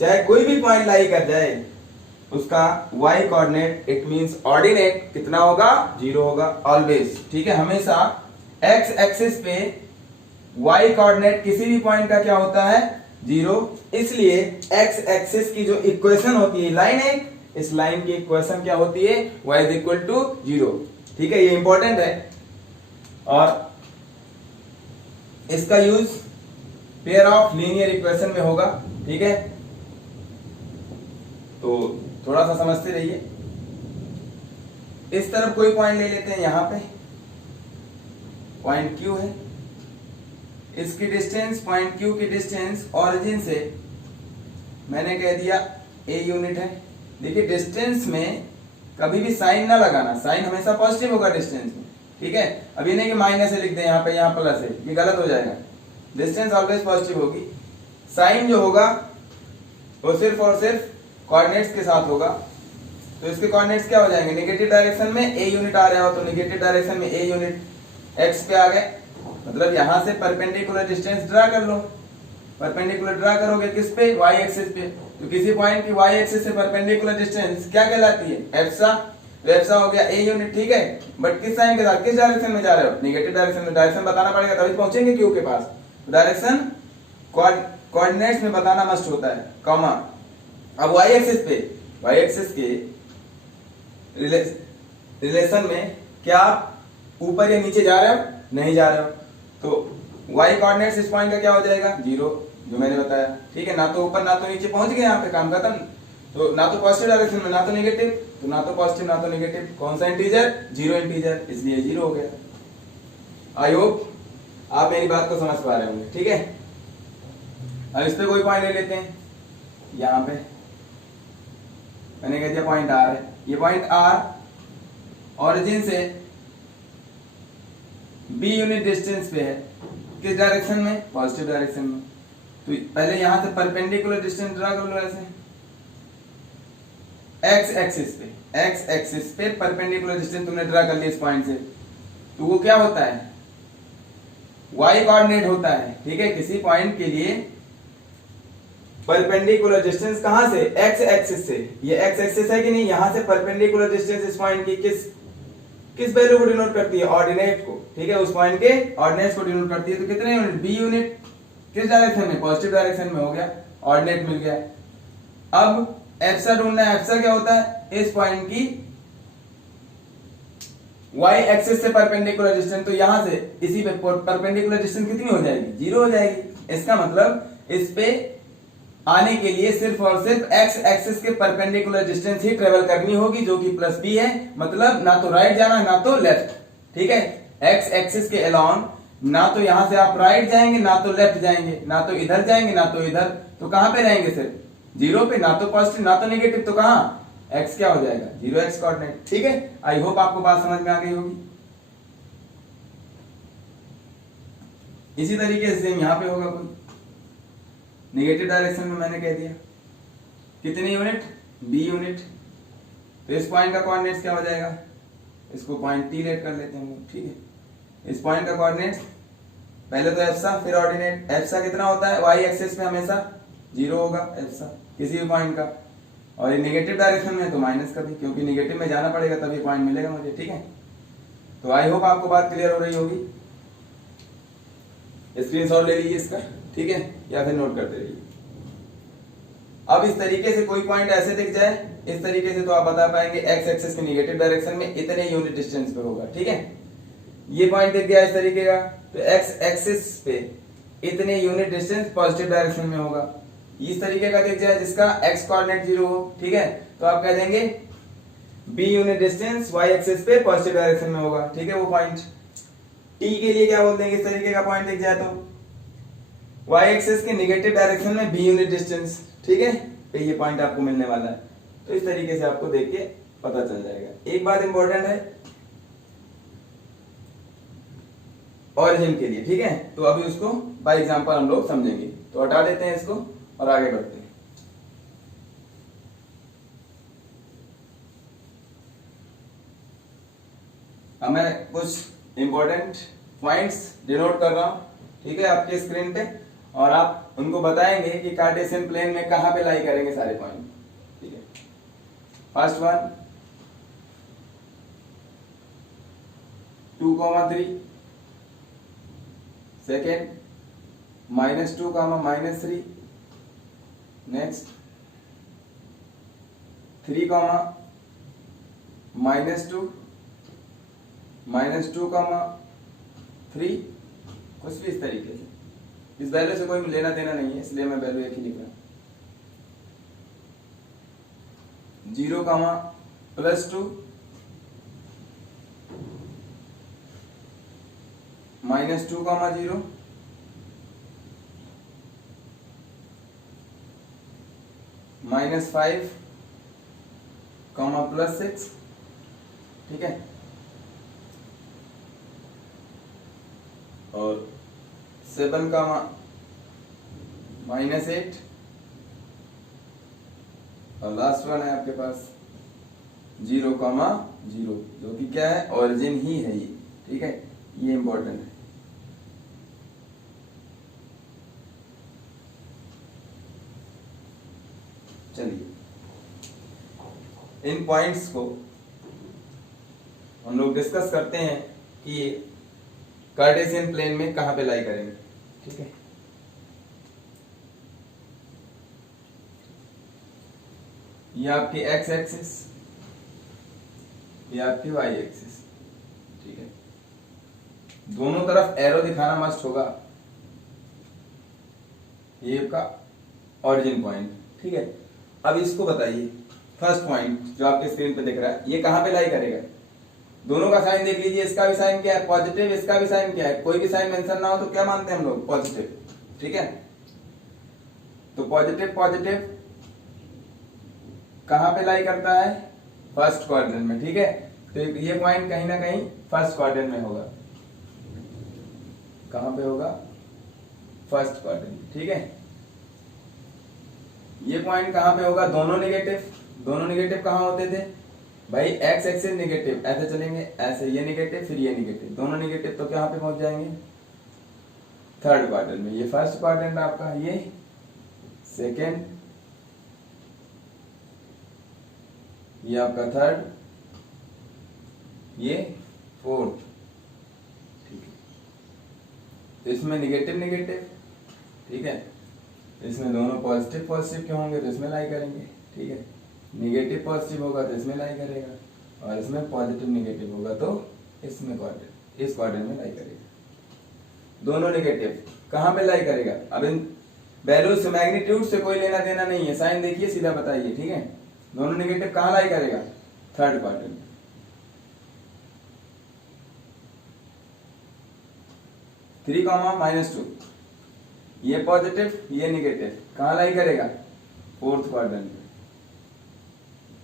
चाहे कोई भी पॉइंट लाई कर जाए, उसका y coordinate it means ordinate कितना होगा? जीरो होगा ऑलवेज, ठीक है। हमेशा x एक्सिस पे y कोऑर्डिनेट किसी भी पॉइंट का क्या होता है? जीरो। इसलिए x एक्सिस की जो इक्वेशन होती है लाइन है, इस लाइन की इक्वेशन क्या होती है? y is equal to zero, ठीक है। ये इंपॉर्टेंट है और इसका use pair of linear equation में होगा, ठीक है। तो थोड़ा सा समझते रहिए। इस तरफ कोई पॉइंट ले लेते हैं, यहां पे पॉइंट Q है, इसकी डिस्टेंस पॉइंट Q की डिस्टेंस ओरिजिन से मैंने कह दिया a यूनिट है। देखिए डिस्टेंस में कभी भी साइन ना लगाना, साइन हमेशा पॉजिटिव होगा डिस्टेंस में, ठीक है। अब ये नहीं कि माइनस है लिख दें यहाँ पे, यहाँ प्लस है, ये गलत हो जाएगा। डिस्टेंस ऑलवेज पॉजिटिव होगी। साइन जो होगा वो सिर्फ और सिर्फ कोऑर्डिनेट्स के साथ होगा। तो इसके कोऑर्डिनेट्स क्या हो जाएंगे? नेगेटिव डायरेक्शन में a यूनिट आ रहा हो तो नेगेटिव डायरेक्शन में a यूनिट x पे आ गए, मतलब यहां से परपेंडिकुलर डिस्टेंस ड्रा कर लो। परपेंडिकुलर ड्रा करोगे किस पे? y एक्सिस पे। तो किसी पॉइंट की y एक्सिस से परपेंडिकुलर डिस्टेंस क्या कहलाती है? एप्सा। तो एप्सा हो गया a यूनिट, ठीक है। बट किस साइन के साथ, किस डायरेक्शन में जा रहे हो? नेगेटिव डायरेक्शन में। डायरेक्शन बताना पड़ेगा तभी पहुंचेंगे Q के पास। डायरेक्शन कोऑर्डिनेट्स में बताना मस्ट होता है, कॉमा। अब y एक्सिस पे, y एक्सिस के रिलेशन में क्या आप ऊपर या नीचे जा रहे हो? नहीं जा रहे हो, तो y कोऑर्डिनेट्स इस पॉइंट का क्या हो जाएगा? जीरो, जो मैंने बताया, ठीक है। ना तो ऊपर ना तो नीचे, पहुंच गए यहाँ पे, काम खत्म। तो ना तो पॉजिटिव डायरेक्शन में ना तो नेगेटिव, तो ना तो पॉजिटिव ना तो नेगेटिव, कौन सा इंटीजर? जीरो इंटीजर, इसलिए जीरो हो गया। आई होप आप मेरी बात को समझ पा रहे होंगे, ठीक है। अब इस पे कोई पॉइंट ले लेते हैं, यहाँ पे मैंने कह दिया पॉइंट R है। ये पॉइंट R ओरिजिन से B यूनिट डिस्टेंस पे है, किस डायरेक्शन में? पॉजिटिव डायरेक्शन में। तो पहले यहां से परपेंडिकुलर डिस्टेंस ड्रा कर लो ऐसे, x एक्सिस पे परपेंडिकुलर डिस्टेंस तुमने ड्रा कर लिया इस पॉइंट से, तो वो क्या होता है? y कोऑर्डिनेट होता है, ठीक है। किसी पॉइंट के लिए परपेंडिकुलर डिस्टेंस कहां से? x एक्सिस से। ये x एक्सिस है कि नहीं? यहां से परपेंडिकुलर डिस्टेंस इस पॉइंट की किस वैल्यू को डिनोट करती है? ऑर्डिनेट को, ठीक है। उस पॉइंट के ऑर्डिनेट्स को डिनोट करती है। तो कितने यूनिट? b unit. किस डायरेक्शन में? पॉजिटिव डायरेक्शन में, हो गया, ऑर्डिनेट मिल गया। अब एप्सा ढूंढना है। एप्सा क्या होता है? इस पॉइंट की y एक्सिस से परपेंडिकुलर डिस्टेंस। तो यहां से इसी पे परपेंडिकुलर डिस्टेंस कितनी हो जाएगी? 0 हो जाएगी। इसका मतलब इस पे आने के लिए सिर्फ और सिर्फ x एक्सिस के परपेंडिकुलर डिस्टेंस ही ट्रेवल करनी होगी, जो कि प्लस b है। मतलब ना तो राइट जाना ना तो लेफ्ट, ठीक है। x एक्सिस के अलोंग ना तो यहां से आप राइट जाएंगे ना तो लेफ्ट जाएंगे, ना तो इधर जाएंगे ना तो इधर। तो कहां पे रहेंगे? सिर्फ 0 पे, ना तो पॉजिटिव ना तो नेगेटिव। तो कहां? x क्या हो जाएगा? 0x कोऑर्डिनेट, ठीक है। आई होप आपको बात समझ में आ गई होगी। इसी तरीके से यहां पे होगा कोई नेगेटिव डायरेक्शन में, मैंने कह दिया कितनी यूनिट? b unit. तो इस पॉइंट का कोऑर्डिनेट्स क्या हो जाएगा? इसको पॉइंट t लेट कर लेते हैं, ठीक है। इस पॉइंट का कोऑर्डिनेट्स पहले तो एप्सा फिर ऑर्डिनेट। एप्सा कितना होता है? y एक्सिस पे हमेशा 0 होगा एप्सा किसी भी पॉइंट का, और ये नेगेटिव डायरेक्शन में तो माइनस का भी, क्योंकि नेगेटिव में जाना पड़ेगा तभी पॉइंट मिलेगा मुझे, ठीक है। तो आई होप आपको बात क्लियर हो रही होगी। स्क्रीनशॉट ले लीजिए इसका, ठीक है, या फिर नोट करते रहिए। अब इस तरीके से कोई पॉइंट ऐसे दिख जाए इस तरीके से, तो आप बता पाएंगे एक्स एक्सिस के नेगेटिव डायरेक्शन में इतने यूनिट डिस्टेंस पे होगा, ठीक है। ये पॉइंट दिख गया इस तरीके का, तो एक्स एक्सिस पे इतने यूनिट डिस्टेंस पॉजिटिव डायरेक्शन में होगा। इस तरीके का दिख जाए जिसका एक्स कोऑर्डिनेट 0 हो, ठीक है, तो आप कह देंगे B unit distance Y axis पे पॉजिटिव डायरेक्शन में होगा, ठीक है। वो पॉइंट टी के लिए क्या बोल देंगे? इस तरीके का पॉइंट दिख जाए तो वाई एक्सिस के नेगेटिव डायरेक्शन में बी यूनिट डिस्टेंस, ठीक है, तो ये पॉइंट आपको मिलने वाला है। तो इस तरीके से आपको देख के पता चल जाएगा। एक बात इंपॉर्टेंट है ऑरिजिन के लिए, ठीक है, तो अभी उसको बाय एग्जांपल हम लोग समझेंगे। तो हटा देते हैं इसको और आगे बढ़ते हैं। अब मैं कुछ इंपॉर्टेंट पॉइंट्स डिनोट कर रहा हूं, ठीक है, आपके स्क्रीन पे, और आप उनको बताएंगे कि कार्टेशियन प्लेन में कहां पे लाई करेंगे सारे पॉइंट, ठीक है। फर्स्ट वन 2,3, सेकेंड -2, -3, नेक्स्ट 3, -2, -2, -3, कुछ भी इस तरीके से। इस वैल्यू से कोई लेना देना नहीं है, इसलिए मैं वैल्यू एक ही लिख रहा हूं। 0, +2, -2, 0, -5, +6, ठीक है, और 7, -8, और लास्ट वन है आपके पास 0, 0, जो कि क्या है? ओरिजिन ही है ये, ठीक है, ये इंपॉर्टेंट है। चलिए इन पॉइंट्स को हम लोग डिस्कस करते हैं कि कार्टेशियन प्लेन में कहां पे लाई करेंगे, ठीक है। ये आपकी एक्स एक्सिस, ये आपकी वाई एक्सिस, ठीक है। दोनों तरफ एरो दिखाना मस्ट होगा। ये आपका ओरिजिन पॉइंट, ठीक है। अब इसको बताइए, फर्स्ट पॉइंट जो आपके स्क्रीन पे दिख रहा है, ये कहां पे लाई करेगा? दोनों का साइन देख लीजिए, इसका भी साइन क्या है? पॉजिटिव, इसका भी साइन क्या है? कोई भी साइन मेंशन ना हो तो क्या मानते हैं हम लोग? पॉजिटिव, ठीक है। तो पॉजिटिव पॉजिटिव कहां पे लाई करता है? फर्स्ट क्वाड्रेंट में, ठीक है। तो ये पॉइंट कहीं ना कहीं फर्स्ट क्वाड्रेंट में होगा। कहां पे होगा? फर्स्ट क्वाड्रेंट, ठीक है। ये पॉइंट कहां पे होगा? दोनों नेगेटिव। दोनों नेगेटिव कहां होते थे भाई? एक्स एक्सिस नेगेटिव, ऐसे चलेंगे, ऐसे ये नेगेटिव फिर ये नेगेटिव, दोनों नेगेटिव, तो कहां पे पहुंच जाएंगे? थर्ड क्वाड्रेंट में। ये फर्स्ट क्वाड्रेंट आपका, ये सेकेंड, ये आपका थर्ड, ये फोर्थ, ठीक है। तो इसमें नेगेटिव नेगेटिव, ठीक है, इसमें दोनों पॉजिटिव पॉजिटिव के होंगे तो इसमें लाई करेंगे, ठीक है। निगेटिव पॉजिटिव होगा तो इसमें लाई करेगा, और इसमें पॉजिटिव निगेटिव होगा तो इसमें इस क्वाड्रेंट में लाई करेगा। दोनों निगेटिव कहाँ पे लाई करेगा? अब इन वैल्यू से मैग्नीट्यूड से कोई लेना देना नहीं है, साइन देखिए सीधा बताइए, ठीक है। दोनों निगेटिव कहाँ लाई करेगा? थर्ड क्वाड्रेंट में। 3, -2, ये पॉजिटिव ये निगेटिव कहाँ लाई करेगा? फोर्थ क्वाड्रेंट में।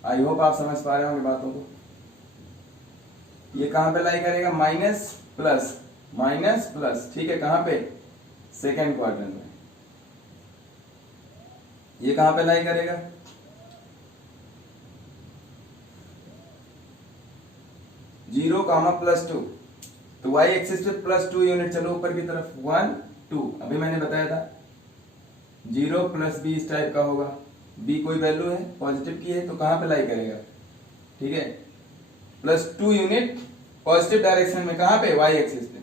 आई होप आप समझ पा रहे होंगे बातों को। ये कहां पे लाई करेगा? माइनस प्लस, ठीक है। कहां पे? सेकेंड क्वाड्रेंट में। ये कहां पे लाई करेगा? (0, +2), तो y एक्सिस पे +2 यूनिट चलो ऊपर की तरफ। 1 2, अभी मैंने बताया था 0 + b इस टाइप का होगा। b कोई वैल्यू है पॉजिटिव की है तो कहां पे लाई करेगा? ठीक है, +2 यूनिट पॉजिटिव डायरेक्शन में। कहां पे? y एक्सिस पे।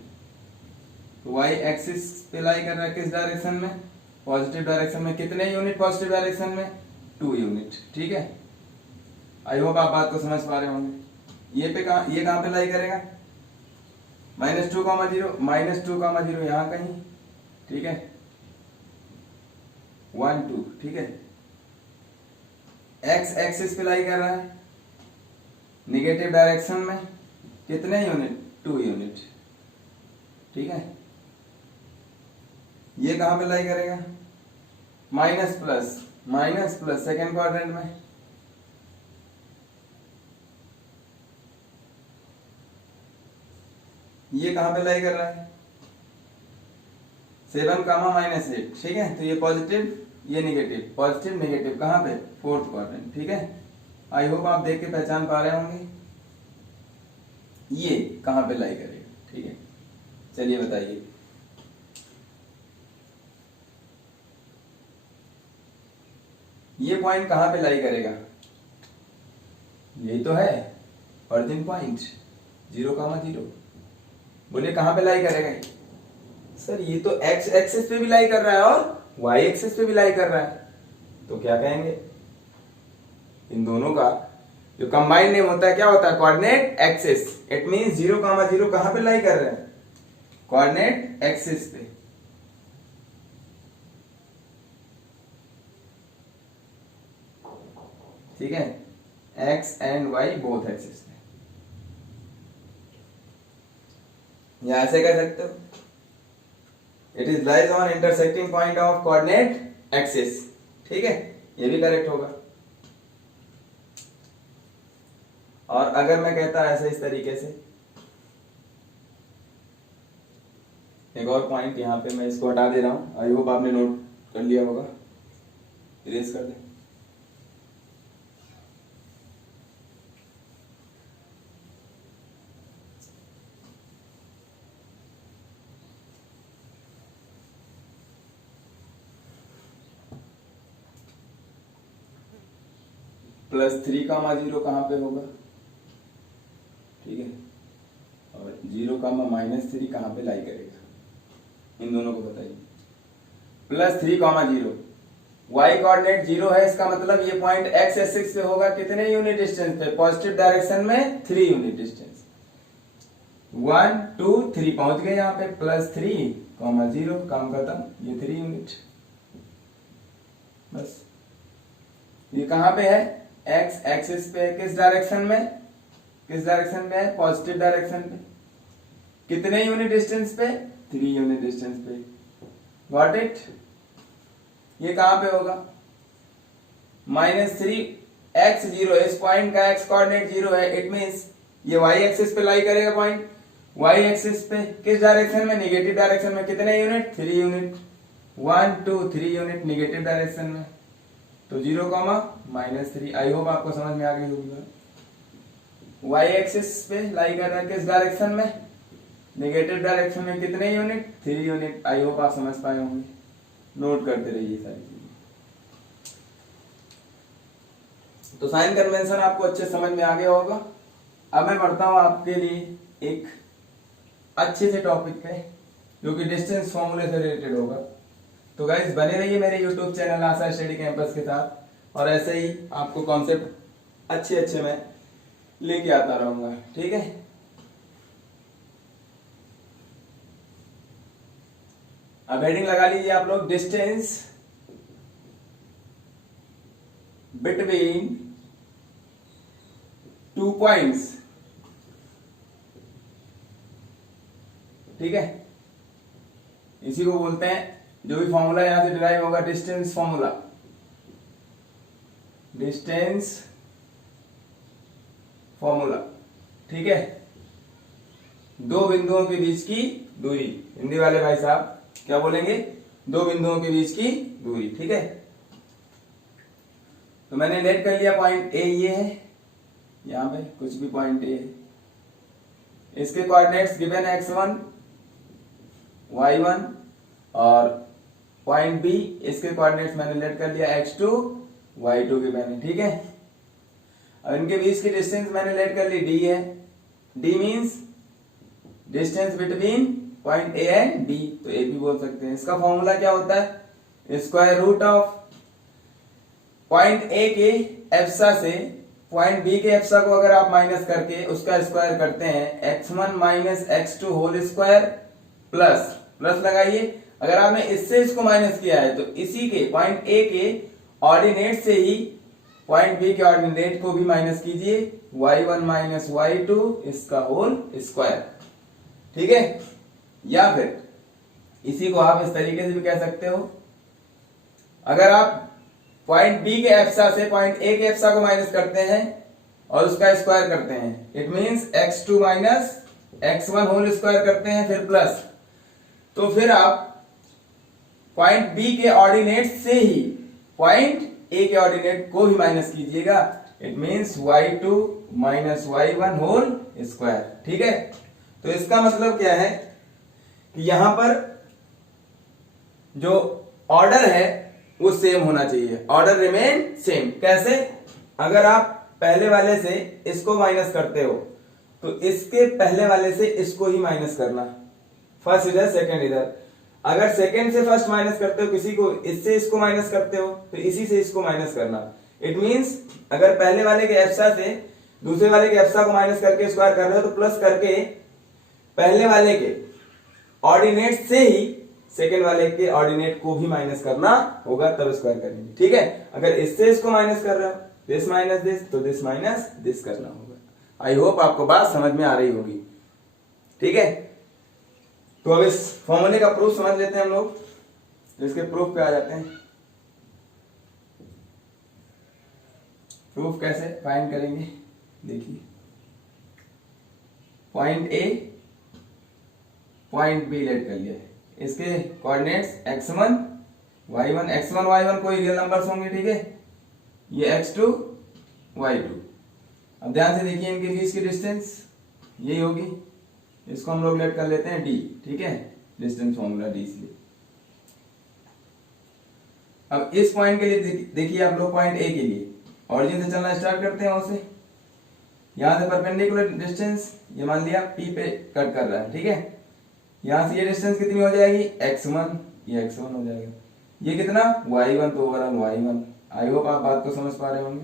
तो y एक्सिस पे लाई कर रहा है किस डायरेक्शन में? पॉजिटिव डायरेक्शन में। कितने यूनिट पॉजिटिव डायरेक्शन में? 2 यूनिट, ठीक है। आई होप आप बात को समझ पा रहे होंगे। ये कहां पे लाई करेगा? -2, 0 यहां कहीं, ठीक है। 1 2, ठीक है। x एक्सिस पे लाई कर रहा है निगेटिव डायरेक्शन में। कितने यूनिट? 2 यूनिट, ठीक है। ये कहां पे लाई करेगा? माइनस प्लस सेकेंड क्वाड्रेंट में। ये कहां पे लाई कर रहा है? 7, -8, ठीक है। तो ये पॉजिटिव ये निगेटिव, पॉजिटिव निगेटिव कहां पे? फोर्थ क्वाड्रेंट, ठीक है। आई होप आप देख के पहचान पा रहे होंगे ये कहां पे लाई करेगा, ठीक है। चलिए बताइए। ये पॉइंट कहां पे लाई करेगा? यही तो है ऑरिजिन पॉइंट 0, 0। बोले कहां पे लाई करेगा? सर ये तो x एक्सिस पे भी लाई कर रहा है और y एक्सिस पे भी लाई कर रहा है, तो क्या कहेंगे? इन दोनों का जो कंबाइंड नेम होता है क्या होता है? Coordinate axis. इट मींस 0, 0 कहां पे लाई कर रहे हैं? कोऑर्डिनेट एक्सिस पे। ठीक है, x and y both axis पे। या ऐसे कह सकते हो, it is lies on intersecting point of coordinate axis, ठीक है। ये भी करेक्ट होगा। और अगर मैं कहता ऐसे इस तरीके से, एक और पॉइंट यहां पे मैं इसको हटा दे रहा हूं, आई होप आपने नोट कर लिया होगा, इरेज कर दे। +3, 0 कहां पे होगा? ठीक है, और 0, -3 कहां पे लाई करेगा? इन दोनों को बताइए। +3, 0 y कोऑर्डिनेट 0 है, इसका मतलब ये पॉइंट x एक्सिस पे होगा कितने यूनिट डिस्टेंस पे? पॉजिटिव डायरेक्शन में 3 यूनिट डिस्टेंस। 1 2 3 पहुंच गए यहाँ पे। +3, 0 काम खत्म, ये 3 यूनिट बस। ये कहां पे है? x एक्सिस पे। किस डायरेक्शन में? किस डायरेक्शन में है? पॉजिटिव डायरेक्शन पे। कितने यूनिट डिस्टेंस पे? 3 यूनिट डिस्टेंस पे। Got it? ये कहां पे होगा? -3 x 0, इस पॉइंट का x कोऑर्डिनेट 0 है। इट मींस ये y एक्सिस पे लाई करेगा पॉइंट। y एक्सिस पे किस डायरेक्शन में? निगेटिव डायरेक्शन में। कितने unit? 3 unit. 1 2 3 unit negative direction में। तो 0, -3। आई होप आपको समझ में आ गई होगी। y एक्सिस पे लाई कर रहा है किस डायरेक्शन में? नेगेटिव डायरेक्शन में। कितने यूनिट? 3 यूनिट। आई होप आप समझ पाए होंगे, नोट करते रहिए सारी चीजें। तो साइन कन्वेंशन आपको अच्छे समझ में आ गया होगा। अब मैं बढ़ता हूं आपके लिए एक अच्छे से टॉपिक पे जो कि डिस्टेंस फॉर्मूले से रिलेटेड होगा। तो गाइस बने रहिए मेरे YouTube चैनल आशा स्टडी कैंपस के साथ। और ऐसे ही आपको कॉन्सेप्ट अच्छे अच्छे मैं लेके आता रहूंगा, ठीक है। अब हेडिंग लगा लीजिए आप लोग, डिस्टेंस बिटवीन टू पॉइंट्स, ठीक है। इसी को बोलते हैं, जो भी फॉर्मूला यहां से डिराइव होगा, डिस्टेंस फॉर्मूला, डिस्टेंस फॉर्मूला, ठीक है। दो बिंदुओं के बीच की दूरी, हिंदी वाले भाई साहब क्या बोलेंगे, दो बिंदुओं के बीच की दूरी, ठीक है। तो मैंने लेट कर लिया पॉइंट ए, ये है, यहां पे कुछ भी पॉइंट ए है, इसके कोऑर्डिनेट्स गिवन है x1 y1 और पॉइंट बी, इसके कोऑर्डिनेट्स मैंने लेट कर लिया x2 y2 के मैंने, ठीक है। अब इनके बीच की डिस्टेंस मैंने लेट कर ली d है, d means distance between point A and D, तो ए भी बोल सकते हैं। इसका फॉर्मूला क्या होता है, square root of point A के एप्सा से पॉइंट बी के एप्सा को अगर आप माइनस करके उसका स्क्वायर करते हैं, x1 minus x2 whole square plus, plus लगाइए, अगर आपने इससे इसको माइनस किया है तो इसी के पॉइंट ए के ऑर्डिनेट से ही पॉइंट बी के ऑर्डिनेट को भी माइनस कीजिए, y1 माइनस y2 इसका होल स्क्वायर, ठीक है। या फिर इसी को आप इस तरीके से भी कह सकते हो, अगर आप पॉइंट बी के एप्सा से पॉइंट ए के एप्सा को माइनस करते हैं और उसका स्क्वायर करते हैं, it means x2 minus x1 whole square करते हैं, फिर प्लस, तो फिर आप पॉइंट बी के ऑर्डिनेट से ही पॉइंट ए के ऑर्डिनेट को भी माइनस कीजिएगा, it means y2 minus y1 whole square, ठीक है। तो इसका मतलब क्या है कि यहां पर जो ऑर्डर है वो सेम होना चाहिए, ऑर्डर रिमेन सेम। कैसे, अगर आप पहले वाले से इसको माइनस करते हो तो इसके पहले वाले से इसको ही माइनस करना, फर्स्ट इधर सेकंड इधर। अगर सेकंड से फर्स्ट माइनस करते हो किसी को, इससे इसको माइनस करते हो तो इसी से इसको माइनस करना। इट मींस अगर पहले वाले के एप्सा से दूसरे वाले के एप्सा को माइनस करके स्क्वायर कर रहे हो तो प्लस करके पहले वाले के ऑर्डिनेट से ही सेकेंड वाले के ऑर्डिनेट को भी माइनस करना होगा, तब स्क्वायर करेंगे, ठीक है। अगर इससे इसको माइनस कर रहे हो, दिस माइनस दिस, तो दिस माइनस दिस करना होगा। आई होप आपको बात समझ में आ रही होगी, ठीक है। तो अब इस फॉर्मूले का प्रूफ समझ लेते हैं हम लोग, तो इसके प्रूफ पे आ जाते हैं। प्रूफ कैसे फाइंड करेंगे, देखिए, point A point B let कर लिया है, इसके coordinates x1 y1, x1 y1 कोई रियल नंबर्स होंगे, ठीक है, ये x2 y2। अब ध्यान से देखिए, इनके बीच की डिस्टेंस यही होगी, इसको हम लोग लेट कर लेते हैं d, ठीक है, डिस्टेंस फॉर्मूला d इसलिए। अब इस पॉइंट के लिए देखिए आप लोग, पॉइंट a के लिए ऑरिजिन से चलना स्टार्ट करते हैं, वहां से यहां से परपेंडिकुलर डिस्टेंस ये मान लिया p पे कट कर रहा है, ठीक है। यहां से ये डिस्टेंस कितनी हो जाएगी, x1, ये x1 हो जाएगा, ये कितना y1, तो ओवरऑल y1। आई होप आप बात को समझ पा रहे होंगे,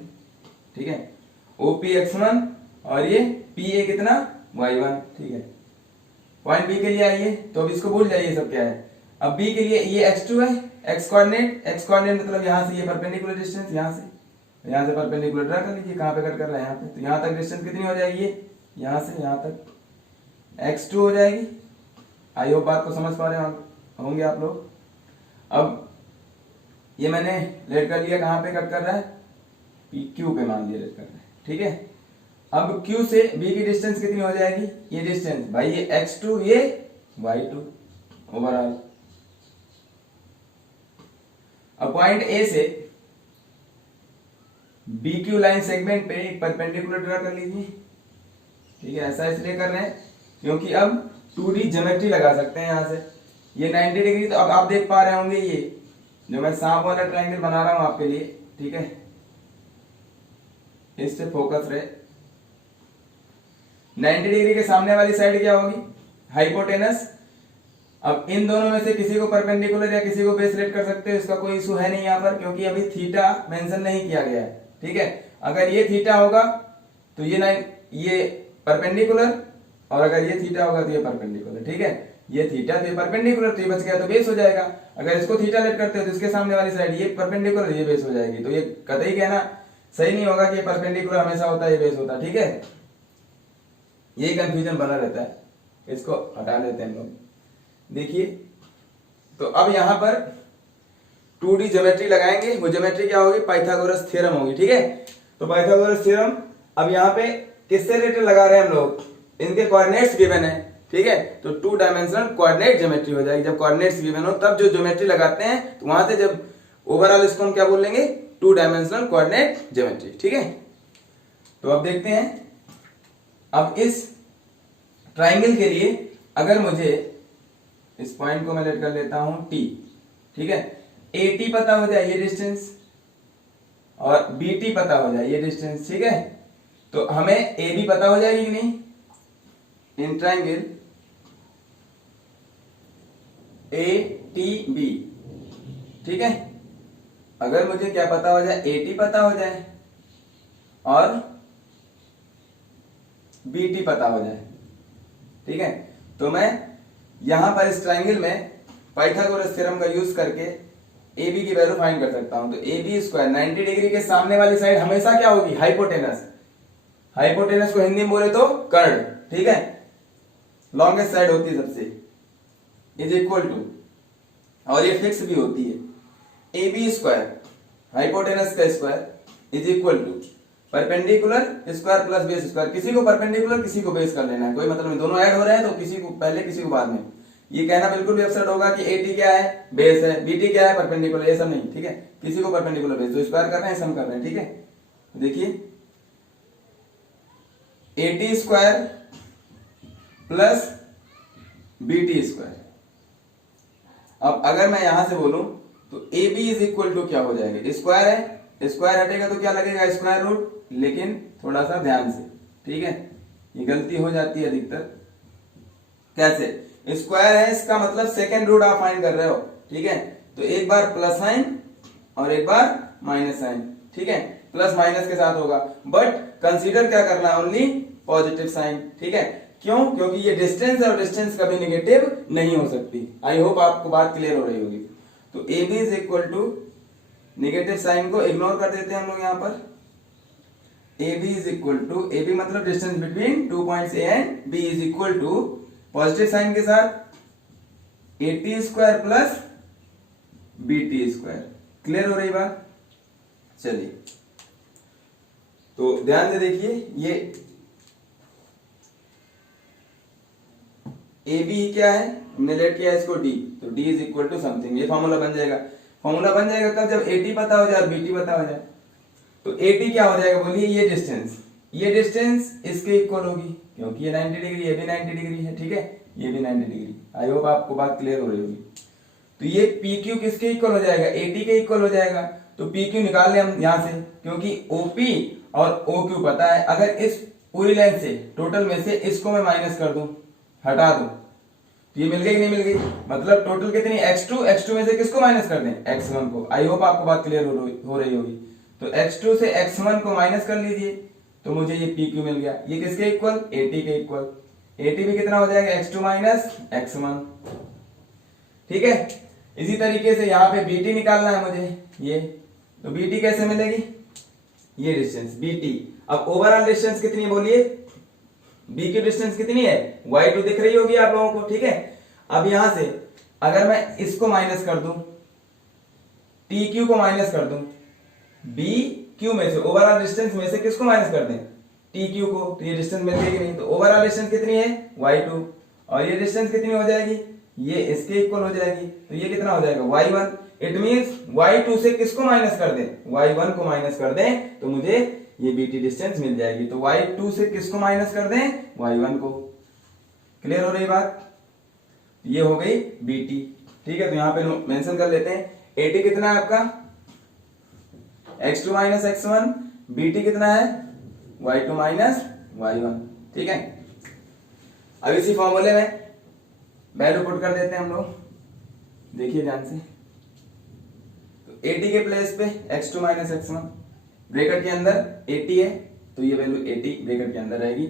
ठीक है। OP x1 और ये PA कितना y1, ठीक है। पॉइंट B के लिए आइए, तो अब इसको भूल जाइए सब क्या है। अब B के लिए ये x2 है, x कोऑर्डिनेट मतलब यहां से ये परपेंडिकुलर डिस्टेंस, यहां से परपेंडिकुलर ड्रा कर लीजिए, कहां पे कट कर रहा है, यहाँ पे, तो यहां तक डिस्टेंस कितनी हो जाएगी, यहां से यहां तक x2 हो जाएगी। आई होप बात को समझ पा रहे होंगे आप लोग। अब ये मैंने लेट कर लिया, कहां पे कट कर रहा है, Q पे मान लिया लेट कर रहा है, ठीक है। अब Q से B की डिस्टेंस कितनी हो जाएगी, ये डिस्टेंस भाई, ये x2 ये y2 ओवरऑल। अब पॉइंट A से BQ लाइन सेगमेंट पे एक परपेंडिकुलर ड्रा कर लीजिए, ठीक है। ऐसा इसलिए कर रहे हैं क्योंकि अब 2D ज्योमेट्री लगा सकते हैं यहां से, ये 90 डिग्री, तो अब आप देख पा रहे होंगे ये जो मैं सांप वाला ट्रायंगल बना रहा हूं आपके लिए, ठीक है, इससे फोकस रहे। 90 डिग्री के सामने वाली साइड क्या होगी, हाइपोटेनस, अब इन दोनों में से किसी को परपेंडिकुलर या किसी को बेस रेट कर सकते हो, इसका कोई इशू है नहीं यहाँ पर, क्योंकि अभी थीटा मेंशन नहीं किया गया है। ठीक है, अगर ये थीटा होगा तो ये परपेंडिकुलर, और अगर ये थीटा होगा तो ये परपेंडिकुलर। ठीक है, ये थीटा तो ये परपेंडिकुलर, तो ये बच गया तो बेस हो जाएगा। अगर इसको थीटा लेट करते हो तो इसके सामने वाली साइड ये परपेंडिकुलर, ये बेस हो जाएगी। तो ये कतई कहना सही नहीं होगा कि ये परपेंडिकुलर हमेशा होता है, ये बेस होता है। ठीक है, यही कंफ्यूजन बना रहता है, इसको हटा देते हैं हम लोग। देखिए, तो अब यहां पर 2D ज्योमेट्री लगाएंगे। वो ज्योमेट्री क्या होगी? पाइथागोरस थ्योरम होगी। ठीक है, तो पाइथागोरस थ्योरम अब यहाँ पे किससे रिलेटेड लगा रहे हैं हम लोग? इनके कोऑर्डिनेट्स गिवन है। ठीक है, तो 2 डायमेंशनल कोऑर्डिनेट ज्योमेट्री हो जाएगी। जब कोऑर्डिनेट्स गिवन हो तब जो ज्योमेट्री लगाते हैं, तो वहां से जब ओवरऑल इसको हम क्या बोल लेंगे? 2 डायमेंशनल कोऑर्डिनेट ज्योमेट्री। ठीक है, तो अब देखते हैं, अब इस ट्राइंगल के लिए अगर मुझे इस पॉइंट को मैं लेट कर लेता हूं T। ठीक है, AT पता हो जाए ये डिस्टेंस, और BT पता हो जाए ये डिस्टेंस। ठीक है, तो हमें AB पता हो जाएगी कि नहीं? In triangle ATB। ठीक है, अगर मुझे क्या पता हो जाए? AT पता हो जाए और BT पता हो जाए। ठीक है, तो मैं यहां पर इस ट्राइंगल में पाइथागोरस थ्योरम का यूज करके AB की वैल्यू फाइंड कर सकता हूं। तो AB स्क्वायर 90 डिग्री के सामने वाली साइड हमेशा क्या होगी? हाइपोटेनस। हाइपोटेनस को हिंदी में बोले तो कर्ड। ठीक है, लॉन्गेस्ट साइड होती है सबसे, इज इक्वल टू, और ये फिक्स भी होती है, AB स्क्वायर हाइपोटेनस का square is equal to perpendicular square plus base square. किसी को परपेंडिकुलर किसी को बेस कर लेना है, कोई मतलब नहीं, दोनों ऐड हो रहे हैं तो किसी को पहले किसी को बाद में। ये कहना बिल्कुल भी अपसेट होगा कि AT क्या है? बेस है, BT क्या है? परपेंडिकुलर, ये सब नहीं। ठीक है, किसी को परपेंडिकुलर बेस, तो स्क्वायर कर रहे हैं, सम कर रहे हैं। ठीक है, देखिए AT square plus BT square. अब अगर मैं यहां से बोलूं तो AB इज इक्वल टू क्या हो जाएगा? स्क्वायर है, स्क्वायर हटेगा तो क्या लगेगा? Square root. लेकिन थोड़ा सा ध्यान से, ठीक है, ये गलती हो जाती है अधिकतर। कैसे? स्क्वायर है, इसका मतलब सेकेंड रूट आप फाइंड कर रहे हो। ठीक है, तो एक बार प्लस साइन और एक बार माइनस साइन। ठीक है, प्लस माइनस के साथ होगा, बट कंसीडर क्या करना है? Only positive sign. ठीक है, क्यों? क्योंकि ये डिस्टेंस है और डिस्टेंस कभी नेगेटिव नहीं हो सकती। आई होप आपको बात क्लियर हो रही होगी। तो AB is equal to, negative sign को इग्नोर कर देते हैं हम लोग यहां पर। AB is equal to, AB मतलब distance between 2 points A and B is equal to positive sign के साथ AT square plus BT square. Clear हो रही बात? चलिए, तो ध्यान से देखिए, ये AB क्या है? हमने लेट किया इसको D, तो D is equal to something, ये फॉर्मूला बन जाएगा। फॉर्मूला बन जाएगा कब? जब AT पता हो जाए और BT पता हो जाए। तो AT क्या हो जाएगा? बोलिए, ये डिस्टेंस, ये डिस्टेंस इसके इक्वल होगी, क्योंकि ये 90 डिग्री, ये भी 90 डिग्री है। ठीक है, ये भी 90 डिग्री। आई होप आपको बात क्लियर हो रही होगी। तो ये PQ किसके इक्वल हो जाएगा? AT के इक्वल हो जाएगा। तो PQ निकाल ले हम यहां से, क्योंकि OP और OQ पता है। अगर इस पूरी लेंथ से, टोटल में से इसको मैं माइनस कर दूं, हटा दूं, तो ये मिल गई कि नहीं मिल गई? मतलब टोटल कितनी? x2 में से किसको माइनस कर दें? x1 को। आई होप आपको बात क्लियर हो रही होगी। तो x2 से x1 को माइनस कर लीजिए, तो मुझे ये PQ मिल गया। ये किसके इक्वल? AT के इक्वल। AT भी कितना हो जाएगा? x2 minus x1। ठीक है, इसी तरीके से यहाँ पे BT निकालना है मुझे, ये तो BT कैसे मिलेगी? ये डिस्टेंस BT। अब ओवरऑल डिस्टेंस कितनी है बोलिए? B की डिस्टेंस कितनी है? y2 दिख रही होगी आप लोगों को। ठीक है, अब यहां से अगर मैं इसको माइनस कर दूं, TQ को माइनस कर दूं, BQ में से, ओवरऑल डिस्टेंस में से किसको माइनस कर दें? TQ को, तो ये डिस्टेंस मिल गई कि नहीं? तो ओवरऑल डिस्टेंस कितनी है? y2, और ये डिस्टेंस कितनी हो जाएगी? ये इसके इक्वल हो जाएगी। तो ये कितना हो जाएगा? y1। इट मींस y2 से किसको माइनस कर दें? y1 को माइनस कर दें, तो मुझे ये BT डिस्टेंस मिल जाएगी। तो y2 से किसको माइनस कर दें? y1 को। क्लियर हो रही बात? ये हो गई BT। ठीक है, तो यहां पे मेंशन कर लेते हैं। AT कितना है आपका? x2 minus x1। BT कितना है? y2 minus y1। ठीक है, अब इसी फॉर्मूले में वैल्यू पुट कर देते हैं हम लोग, देखिए ध्यान से। तो 80 के प्लेस पे x2 माइनस x1, ब्रैकेट के अंदर 80 है तो ये वैल्यू 80 ब्रैकेट के अंदर रहेगी,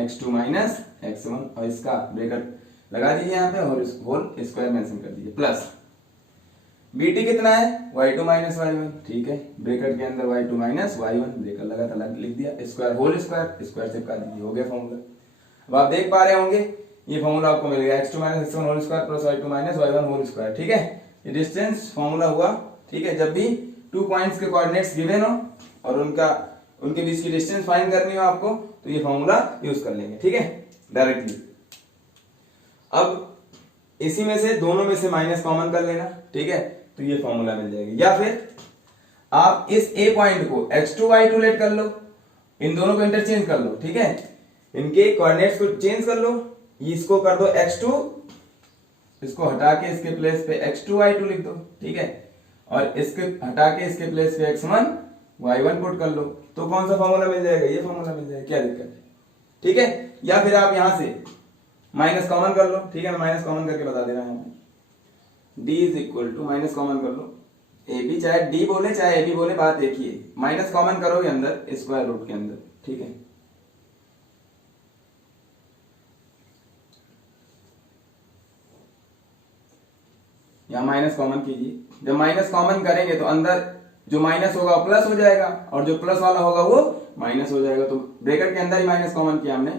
x2 माइनस x1, और इसका ब्रैकेट लगा दीजिए यहाँ पे और इस होल स्क्वायर मेंशन कर दीजिए, प्लस bt कितना है y2 माइनस y1, ठीक है, ब्रैकेट के अंदर y2 माइनस y1, ब्रैकेट लगा था लिख दिया, स्क्वायर होल स्क्वायर, स्क्वायर चिपका दीजिए, हो गया फॉर्मूला। अब आप देख पा रहे होंगे ये फॉर्मूला आपको मिल गया, x2 minus x1 whole square plus y2 minus y1 whole square, ठीक है, ये डिस्टेंस फॉर्मूला हुआ, ठीक है। जब भी 2 पॉइंट्स के कोऑर्डिनेट्स गिवन हो और उनके बीच की डिस्टेंस फाइंड करनी हो आपको, तो ये फॉर्मूला यूज कर लेंगे, ठीक है, डायरेक्टली। अब इसी में से दोनों में से माइनस कॉमन कर लेना, ठीक है, तो ये फॉर्मूला मिल जाएगी। या फिर आप इस ए पॉइंट को x2 y2 लेट कर लो, इन दोनों को इंटरचेंज कर लो, ठीक है, इनके कोऑर्डिनेट्स को चेंज कर लो, इसको कर दो x2, इसको हटा के इसके प्लेस पे x2 y2 लिख दो, ठीक है, और इसके हटा के इसके प्लेस पे x1 y1 पुट कर लो, तो कौन सा फॉर्मूला मिल जाएगा, ये फॉर्मूला मिल जाएगा, क्या दिक्कत है, ठीक है। या फिर आप यहां से माइनस कॉमन कर लो, ठीक है, मैं माइनस कॉमन करके बता दे रहा हूं, d is equal to minus common कर लो, ए बी, चाहे d बोले चाहे ए बी बोले, बात एक ही है, माइनस कॉमन करोगे अंदर स्क्वायर रूट के अंदर, ठीक है। यहां माइनस कॉमन कीजिए, जब माइनस कॉमन करेंगे तो अंदर जो माइनस होगा प्लस हो जाएगा और जो प्लस वाला होगा वो माइनस हो जाएगा, तो ब्रैकेट के अंदर ही माइनस कॉमन किया हमने,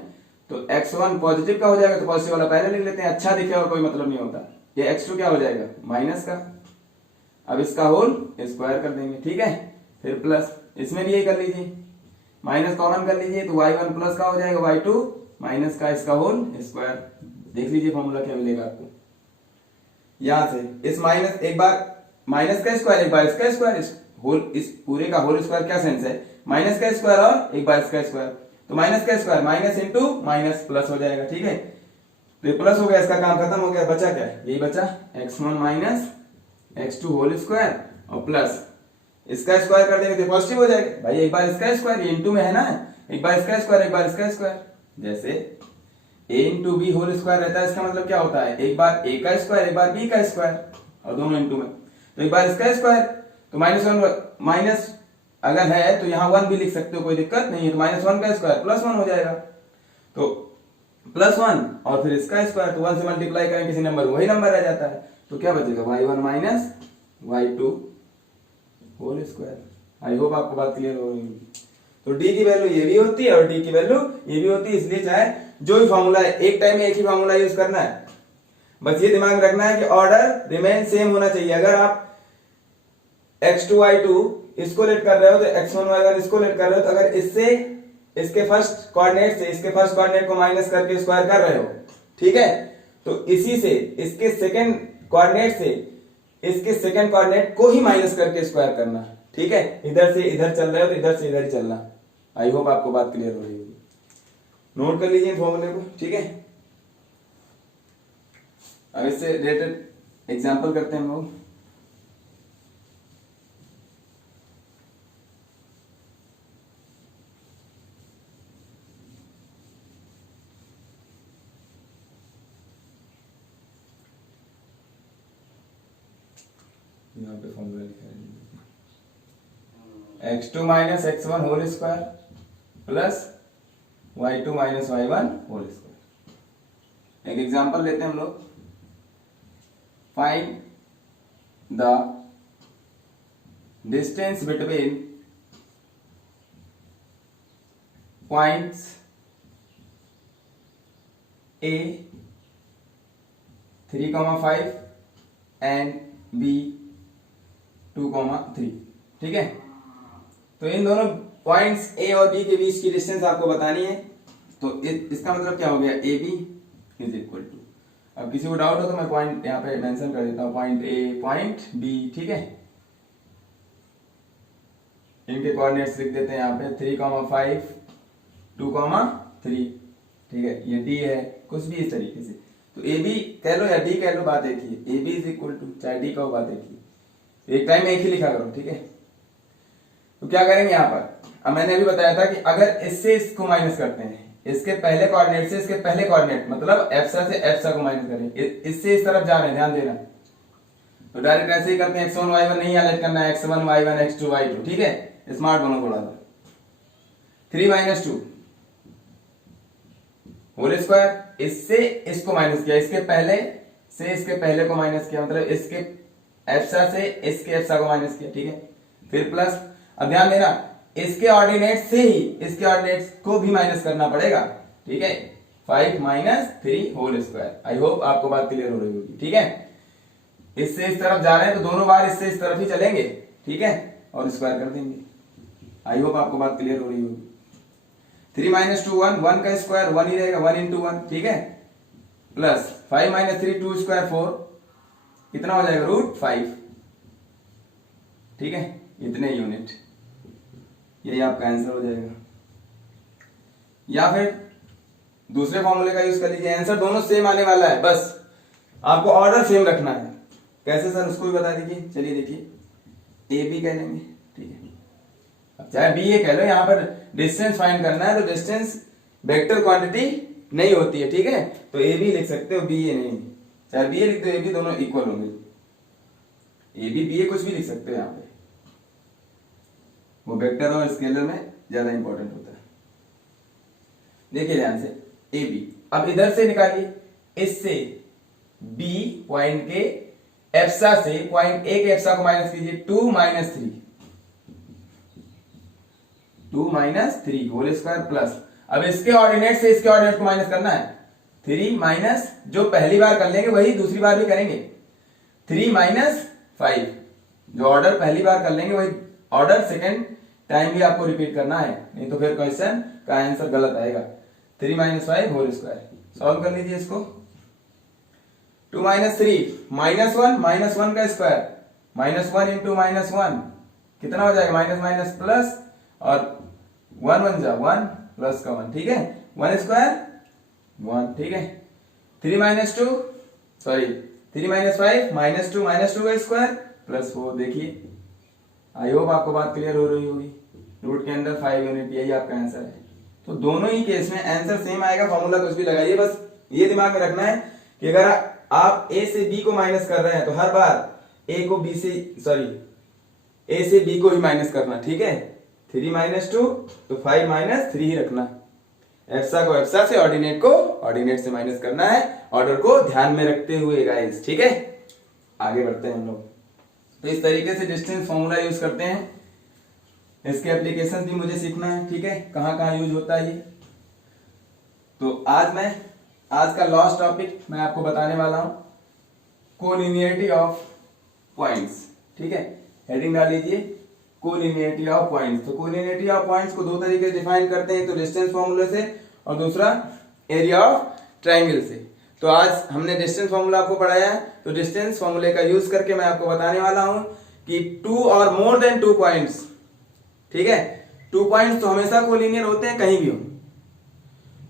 तो x1 पॉजिटिव का हो जाएगा तो पॉजिटिव वाला पहले लिख लेते हैं, अच्छा दिखेगा कोई मतलब नहीं होता। ये x2 क्या हो जाएगा माइनस का, अब इसका होल स्क्वायर कर देंगे, ठीक है, फिर प्लस, इसमें भी यही कर लीजिए, माइनस कॉमन कर लीजिए तो y1 प्लस का हो जाएगा y2 माइनस का इसका होल स्क्वायर, देख लीजिए फॉर्मूला क्या मिलेगा आपको। यहां से इस माइनस, एक बार माइनस का स्क्वायर एक बार इसका स्क्वायर, इस पूरे का होल स्क्वायर क्या सेंस है, माइनस का स्क्वायर और एक बार इसका स्क्वायर, तो माइनस का square minus into minus plus हो जाएगा, ठीक है, तो ये प्लस हो गया, इसका काम खत्म हो गया, बचा क्या, यही बचा x1 minus x2 whole square और प्लस इसका स्क्वायर कर देंगे तो पॉजिटिव हो जाएगा, भाई एक बार इसका स्क्वायर, ये इंटू में है ना, एक बार इसका स्क्वायर एक बार इसका स्क्वायर, जैसे a into B whole square रहता है, इसका मतलब क्या होता है, एक बार a का स्क्वायर एक बार b का स्क्वायर, और दोनों इंटू में, तो एक बार इसका स्क्वायर, तो -1 माइनस अगर है तो यहाँ 1 भी लिख सकते हो, कोई दिक्कत नहीं है, तो -1 का स्क्वायर +1 हो जाएगा, तो +1 और फिर इसका स्क्वायर, तो 1 से मल्टीप्लाई करें किसी नंबर, वही नंबर रह जाता है, तो क्या बचेगा y1 minus y2 whole square. I hope आपको बात क्लियर हो रही है। तो d की वैल्यू ये भी होती है और d की वैल्यू ये भी होती है, इसलिए चाहे जो भी फॉर्मूला है एक टाइम में एक ही फॉर्मूला यूज करना है, बस ये दिमाग रखना है कि ऑर्डर रिमेन सेम होना चाहिए। अगर आप x2 y2 इसको लेट कर रहे हो तो x1 y1 इसको लेट कर रहे हो, तो अगर इससे इसके फर्स्ट कोऑर्डिनेट से इसके फर्स्ट कोऑर्डिनेट को माइनस करके स्क्वायर कर रहे हो, ठीक है, तो इसी से इसके सेकंड कोऑर्डिनेट से इसके सेकंड कोऑर्डिनेट को ही माइनस करके स्क्वायर करना, ठीक है, इधर से इधर चल रहे हो तो इधर से इधर ही चलना। आई होप आपको बात क्लियर हो रही होगी, नोट कर लीजिए फॉर्मूले को, ठीक है। अब इससे रिलेटेड एग्जांपल करते हैं हम लोग। यहाँ पे फॉर्मूला लिखा है x2 minus x1 whole square plus y2 minus y1 whole square. एक एग्जांपल लेते हैं हम लोग, find the distance between points A 3,5 and B 2,3, ठीक है। तो इन दोनों पॉइंट्स A और B के बीच की डिस्टेंस आपको बतानी है, तो इसका मतलब क्या हो गया, A B is equal to, अब किसी को डाउट हो तो मैं पॉइंट यहाँ पे मेंशन कर देता हूँ, पॉइंट A पॉइंट B, ठीक है, इनके कोऑर्डिनेट्स लिख देते हैं यहाँ पे 3,5 2,3, ठीक है, ये D है, कुछ भी इस तरीके से, तो ए बी कह लो या डी कह लो, बात एक ही है, A B is equal to चाहे डी कहो, बात एक ही, एक टाइम में एक ही लिखा करो, ठीक है। तो क्या करेंगे यहाँ पर, अब मैंने अभी बताया था कि अगर इससे इसको माइनस करते हैं, इसके पहले कोऑर्डिनेट से इसके पहले कोऑर्डिनेट मतलब एप्सा से एप्सा को माइनस करें, इससे इस तरफ जा रहे हैं, ध्यान देना। तो डायरेक्ट ऐसे ही करते हैं, x1 y1 नहीं हाईलाइट करना है, x1 y1 x2 y2, ठीक है, स्मार्ट बनो थोड़ा सा। 3 - 2 होल स्क्वायर, इससे इसको माइनस किया, इसके पहले से इसके पहले को माइनस किया, मतलब इसके एप्सा से इसके एप्सा को माइनस किया, ठीक है। फिर प्लस, अब ध्यान देना इसके ऑर्डिनेट से ही इसके ऑर्डिनेट को भी माइनस करना पड़ेगा, ठीक है। 5 - 3 होल स्क्वायर। आई होप आपको बात क्लियर हो रही होगी, ठीक है। इससे इस तरफ जा रहे हैं तो दोनों बार इससे इस तरफ ही चलेंगे, ठीक है, और स्क्वायर कर देंगे। आई होप आपको बात क्लियर हो रही होगी। 3 - 2 1, 1 का स्क्वायर 1 ही रहेगा, 1 × 1, ठीक है, प्लस 5 - 3 2 स्क्वायर 4, कितना हो जाएगा √5, ठीक है, इतने यूनिट, यही आपका आंसर हो जाएगा। या फिर दूसरे फॉर्मूले का यूज कर लीजिए, आंसर दोनों सेम आने वाला है, बस आपको ऑर्डर सेम रखना है। कैसे सर उसको भी बता दीजिए। चलिए देखिए, ए बी कह लेंगे, ठीक है, अब चाहे बी ए कह लो, यहां पर डिस्टेंस फाइंड करना है तो डिस्टेंस वेक्टर क्वांटिटी नहीं होती है, ठीक है, तो ए बी लिख सकते हो, बी ए नहीं, चाहे बी ए लिख दो, ए बी दोनों इक्वल होंगे, ए बी ए कुछ भी लिख सकते हो, यहां पे वो वेक्टर और स्केलर में ज्यादा इंपॉर्टेंट होता है। देखिए ध्यान से, ए बी, अब इधर से निकालिए, इससे बी पॉइंट के एप्सा से पॉइंट ए के एप्सा को माइनस कीजिए, 2 - 3 2 - 3 होल स्क्वायर प्लस, अब इसके ऑर्डिनेट से इसके ऑर्डिनेट को माइनस करना है, 3 माइनस, जो पहली बार कर लेंगे वही दूसरी बार भी करेंगे, 3 - 5, जो ऑर्डर पहली बार कर लेंगे वही ऑर्डर सेकेंड टाइम भी आपको रिपीट करना है, नहीं तो फिर क्वेश्चन का आंसर गलत आएगा। 3 - 5 होल स्क्वायर, सॉल्व कर लीजिए इसको। 2 - 3 -1 -1 का स्क्वायर, -1 × -1 कितना हो जाएगा, माइनस माइनस प्लस, और 1 1 जा 1 प्लस का 1, ठीक है, 1 स्क्वायर 1, ठीक है। 3 - 2 सॉरी 3 - 5 -2 का स्क्वायर प्लस 4, देखिए आई होप आपको बात क्लियर हो रही होगी। रूट के अंदर 5 यूनिट, यही आपका आंसर है। तो दोनों ही केस में आंसर सेम आएगा, फॉर्मूला कुछ भी लगाइए, बस ये दिमाग में रखना है कि अगर आप ए से बी को माइनस कर रहे हैं तो हर बार ए को बी से सॉरी ए से बी को ही माइनस करना, ठीक है। 3 - 2 तो 5 - 3 ही रखना, एप्सा को एप्सा से, ऑर्डिनेट को ऑर्डिनेट से माइनस करना है, ऑर्डर को ध्यान में रखते हुए गाइस, ठीक है। आगे बढ़ते हैं हम लोग। तो इस तरीके से डिस्टेंस फॉर्मूला यूज करते हैं, इसके एप्लीकेशन भी मुझे सीखना है, ठीक है, कहां कहां यूज होता है ये। तो आज का लास्ट टॉपिक मैं आपको बताने वाला हूं, कोलिनियरिटी ऑफ पॉइंट्स, ठीक है, हेडिंग डाल लीजिए कोलिनियरिटी ऑफ पॉइंट्स। तो कोलिनियरिटी ऑफ पॉइंट्स को दो तरीके से डिफाइन करते हैं, तो डिस्टेंस फॉर्मूले से और दूसरा एरिया ऑफ ट्राइंगल से। तो आज हमने डिस्टेंस फॉर्मूला आपको पढ़ाया है, तो डिस्टेंस फॉर्मूले का यूज करके मैं आपको बताने वाला हूं कि 2 और मोर देन 2 पॉइंट्स, ठीक है, 2 पॉइंट्स तो हमेशा कोलिनियर होते हैं कहीं भी हो,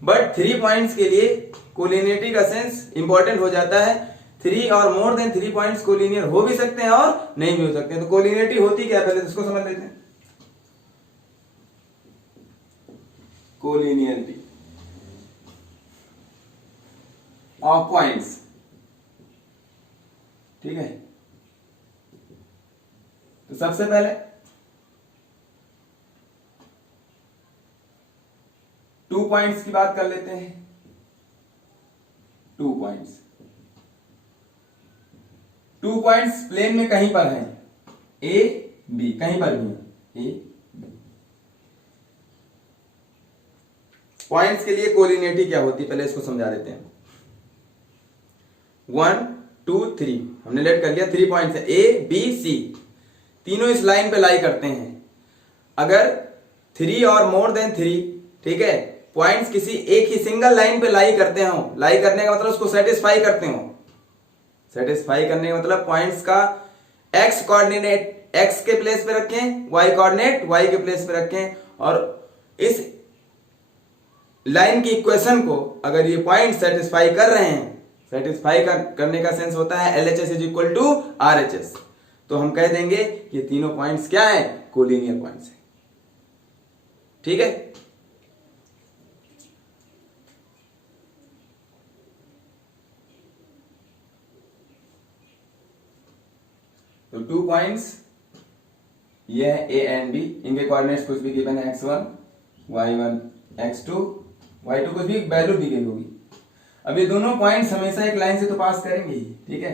बट 3 पॉइंट्स के लिए कोलिनियरिटी का सेंस इंपॉर्टेंट हो जाता है। 3 और मोर देन 3 पॉइंट्स कोलिनियर हो भी सकते हैं और नहीं भी हो सकते हैं। तो कोलिनियरिटी होती क्या, पहले इसको समझ लेते हैं। कोलिनियरिटी ऑफ पॉइंट्स, ठीक है, तो सबसे पहले 2 पॉइंट्स की बात कर लेते हैं। 2 पॉइंट्स, 2 पॉइंट्स प्लेन में कहीं पर हैं, ए बी, कहीं पर भी है, ए पॉइंट्स के लिए कोलिनियरिटी क्या होती है पहले इसको समझा देते हैं। 1 2 3 हमने लेट कर लिया, 3 पॉइंट्स है, ए बी सी, तीनों इस लाइन पे लाई करते हैं। अगर 3 और मोर देन 3, ठीक है, पॉइंट्स किसी एक ही सिंगल लाइन पे लाई करते हो, लाई करने का मतलब उसको सेटिस्फाई करते हो, सेटिस्फाई करने का मतलब पॉइंट्स का एक्स कोऑर्डिनेट एक्स के प्लेस पे रखें, वाई कोऑर्डिनेट वाई के प्लेस पे रखें, और इस लाइन की इक्वेशन को अगर ये पॉइंट सेटिस्फाई कर रहे हैं, सेटिस्फाई करने का सेंस होता है LHS = RHS, तो हम कह देंगे ये तीनों पॉइंट्स क्या है, कोलिनियर पॉइंट्स है, ठीक है। तो 2 पॉइंट्स ये है ए एंड बी, इनके कोऑर्डिनेट्स कुछ भी गिवन है x1 y1 x2 y2 कुछ भी वैल्यू दी गई होगी। अब ये दोनों पॉइंट्स हमेशा एक लाइन से तो पास करेंगे ही, ठीक है।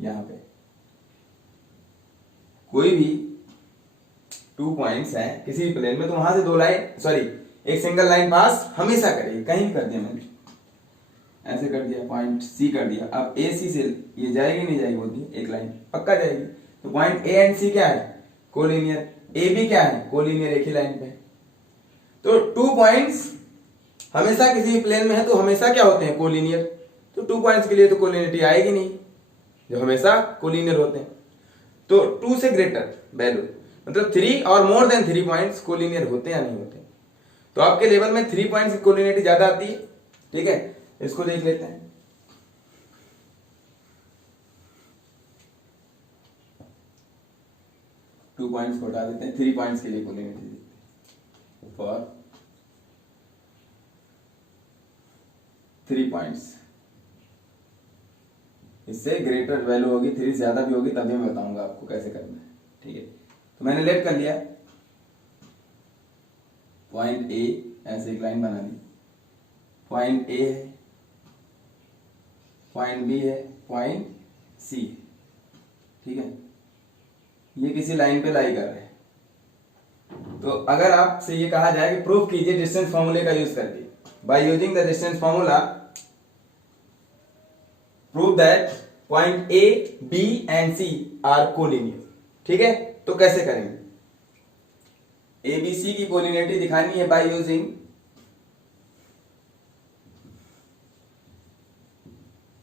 यहां पे कोई भी 2 पॉइंट्स हैं किसी भी प्लेन में तो वहां से दो लाइन एक सिंगल लाइन पास हमेशा करेगी। कहीं भी कर दिया मैंने, ऐसे कर दिया, पॉइंट सी कर दिया। अब ए सी से ये जाएगी नहीं जाएगी, बोलती एक लाइन पक्का जाएगी। तो पॉइंट ए एंड सी क्या है? कोलिनियर। ए बी क्या है? कोलिनियर, एक ही लाइन पे। तो 2 पॉइंट्स हमेशा किसी भी प्लेन में है तो हमेशा क्या होते हैं? कोलिनियर। तो 2 पॉइंट्स के लिए तो कोलिनियरिटी आएगी नहीं, जो हमेशा कोलिनियर होते हैं। तो 2 से ग्रेटर वैल्यू मतलब 3 और मोर देन 3 पॉइंट्स कोलिनियर होते हैं या नहीं होते? तो आपके लेवल में 3 पॉइंट्स की कोलिनियरिटी ज्यादा आती है, ठीक है। इसको देख लेते हैं। टू पॉइंट्स को हटा देते हैं, 3 पॉइंट्स के लिए कोलिनियरिटी देखते हैं। फॉर 3 पॉइंट्स इससे ग्रेटर वैल्यू होगी, 3 से ज्यादा भी होगी, तभी मैं बताऊंगा आपको कैसे करना है, ठीक है। तो मैंने लेट कर लिया पॉइंट ए, ऐसे एक लाइन बना दी। पॉइंट ए है, पॉइंट बी है, पॉइंट सी, ठीक है। ये किसी लाइन पे लाई कर रहे हैं। तो अगर आपसे ये कहा जाए कि प्रूफ कीजिए डिस्टेंस फॉर्मूले का यूज करके, by using the distance formula prove that point A B and C are collinear, ठीक है। तो कैसे करेंगे? ए बी सी की कोलिनियरिटी दिखानी है बाय यूजिंग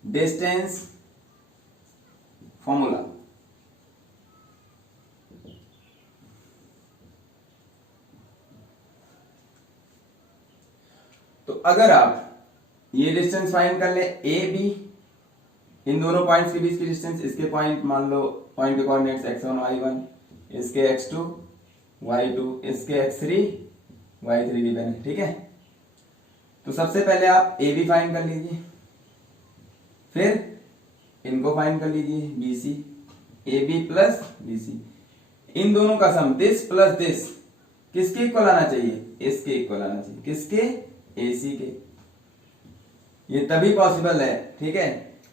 डिस्टेंस फॉर्मूला। तो अगर आप ये डिस्टेंस फाइंड कर ले ए बी, इन दोनों पॉइंट्स के बीच की डिस्टेंस, इसके पॉइंट मान लो पॉइंट के कोऑर्डिनेट्स x1 y1, इसके x2 y2, इसके x3 y3 गिवन है, ठीक है। तो सबसे पहले आप ए बी फाइंड कर लीजिए, फिर इनको फाइंड कर लीजिए B C, A B plus B C. इन दोनों का सम दिस प्लस दिस किसके इक्वल आना चाहिए? इसके इक्वल आना चाहिए। किसके? ए सी के। ये तभी पॉसिबल है, ठीक है,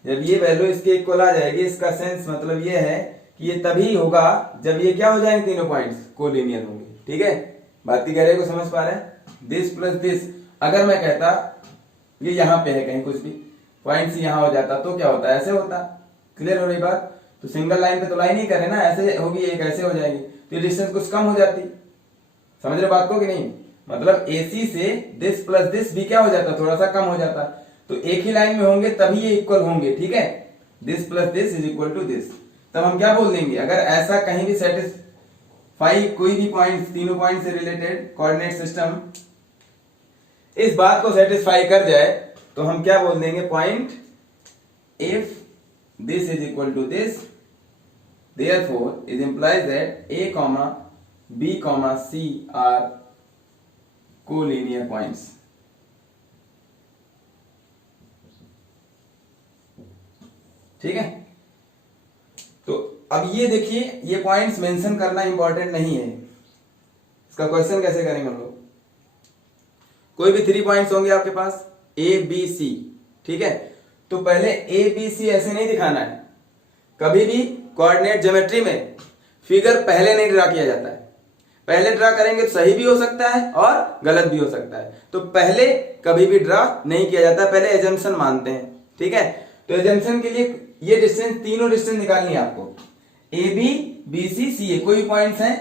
जब ये वैल्यू इसके इक्वल आ जाएगी। इसका सेंस मतलब ये है कि ये तभी होगा जब ये क्या हो जाएंगे? तीनों पॉइंट्स कोलिनियर होंगे, ठीक है। बात की कह रहे को समझ पा रहे हैं? दिस प्लस दिस, अगर मैं कहता ये यहां पे है कहीं कुछ भी, पॉइंट सी यहां हो जाता तो क्या होता? ऐसे होता। क्लियर हो रही बात? तो सिंगल लाइन पे तो लाइन ही करे ना, ऐसे होगी एक, ऐसे हो जाएगी, तो डिस्टेंस कुछ कम हो जाती। समझ रहे बात को कि नहीं? मतलब AC से दिस प्लस दिस भी क्या हो जाता? थोड़ा सा कम हो जाता। तो एक ही लाइन में होंगे तभी ये इक्वल होंगे, ठीक है। This plus this is equal to this. तब हम क्या बोल देंगे? अगर ऐसा कहीं भी सेटिस्फाई कोई भी पॉइंट, तीनों पॉइंट से रिलेटेड कोऑर्डिनेट सिस्टम इस बात को सेटिस्फाई कर जाए तो हम क्या बोल देंगे? Point if this is equal to this, therefore it implies that a comma b comma c are collinear points, ठीक है। तो अब ये देखिए, ये पॉइंट्स मेंशन करना इंपॉर्टेंट नहीं है। इसका क्वेश्चन कैसे करेंगे हम लोग? कोई भी 3 पॉइंट्स होंगे आपके पास ए बी सी, ठीक है। तो पहले ए बी सी ऐसे नहीं दिखाना है। कभी भी कोऑर्डिनेट ज्योमेट्री में फिगर पहले नहीं ड्रा किया जाता है। पहले ड्रा करेंगे तो सही भी हो सकता है और गलत भी हो सकता है। तो पहले कभी भी ड्रा नहीं किया जाता, पहले एजम्पशन मानते हैं, ठीक है। तो एजम्पशन के लिए ये डिस्टेंस, तीनों डिस्टेंस निकालनी है आपको। ए बी बी सी सी ए, कोई पॉइंट्स हैं,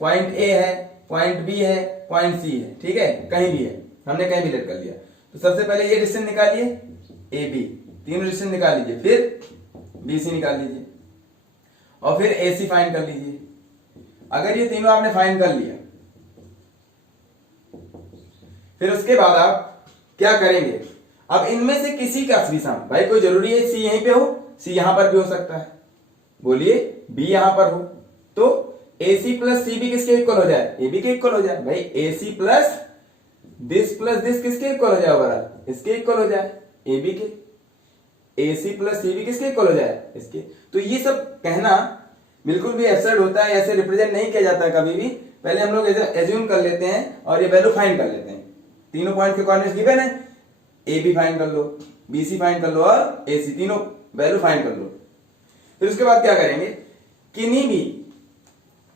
पॉइंट ए है, पॉइंट बी है, पॉइंट सी है, ठीक है, कहीं भी है, हमने कहीं भी लेट कर लिया। तो सबसे पहले ये डिस्टेंस निकालिए ए बी, तीनों डिस्टेंस निकाल लीजिए, फिर बी सी निकाल लीजिए और फिर ए सी फाइंड कर लीजिए। अगर ये तीनों आपने फाइंड कर लिया, फिर उसके बाद आप क्या करेंगे? अब इनमें से किसी का भी सम, भाई कोई जरूरी है सी यहीं पे हो, सी यहां पर भी हो सकता है, बोलिए बी यहां पर हो, तो ए सी प्लस सी भी किसके इक्वल हो जाए? ए बी के इक्वल हो जाए। भाई ए सी प्लस दिस किसके इक्वल हो जाए? बराबर इसके इक्वल हो जाए, ए बी के। ए सी प्लस सी भी किसके इक्वल हो जाए? इसके। तो ये सब कहना बिल्कुल भी एब्सर्ड होता है, ऐसे रिप्रेजेंट नहीं किया जाता है कभी भी। पहले हम लोग एज्यूम कर लेते हैं और ये वैल्यू फाइंड कर लेते हैं। तीनों पॉइंट के कोऑर्डिनेट्स गिवन है, ए बी फाइंड कर लो, बी सी फाइंड कर लो और ए सी, तीनों वैल्यू फाइंड कर लो। फिर उसके बाद क्या करेंगे, किन्हीं भी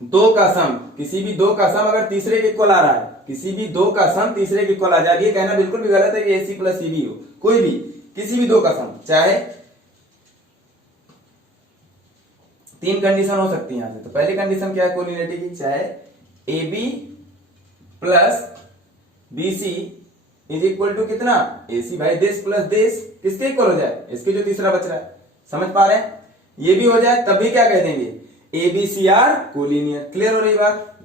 दो का सम, किसी भी दो का सम अगर तीसरे के इक्वल आ रहा है, किसी भी दो का सम तीसरे के इक्वल आ जाए, ये कहना बिल्कुल भी गलत है कि ए सी प्लस सी बी हो, कोई भी किसी भी दो का सम, चाहे तीन कंडीशन हो सकती है यहां से। तो पहली कंडीशन क्या है कोलिनियरिटी की, चाहे A B plus B C is equal to कितना, A C by this plus this, किसके इक्वल हो जाए, इसके जो तीसरा बच रहा है, समझ पा रहे हैं, ये भी हो जाए तब भी क्या कह देंगे, A B C are collinear. Clear हो रही बात।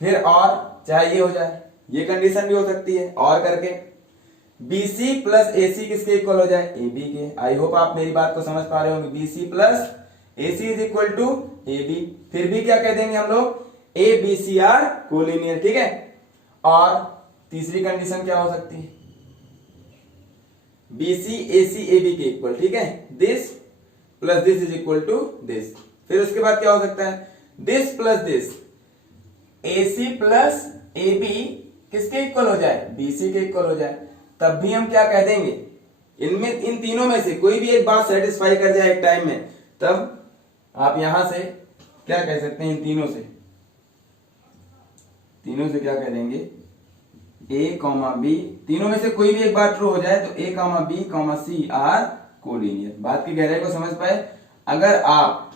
फिर और चाहे ये हो जाए, ये कंडीशन भी हो सकती है और करके बी सी प्लस ए सी किसके इक्वल हो जाए, ए बी के। आई होप आप मेरी बात को समझ पा रहे होंगे, B C plus A C is equal to A B. फिर भी क्या कह देंगे हम लोग, A B C are collinear, ठीक है। और तीसरी कंडीशन क्या हो सकती है, B C A C A B के इक्वल, ठीक है, this plus this is equal to this. फिर उसके बाद क्या हो सकता है, this plus this, A C plus A B किसके इक्वल हो जाए, बी सी के इक्वल हो जाए, तब भी हम क्या कह देंगे, इनमें इन तीनों में से कोई भी एक बात सेटिस्फाई कर जाए एक टाइम में, तब आप यहां से क्या कह सकते हैं, इन तीनों से क्या कह देंगे, ए कॉमा बी, तीनों में से कोई भी एक बात ट्रू हो जाए तो A comma B comma C are collinear. बात की गहराई को समझ पाए। अगर आप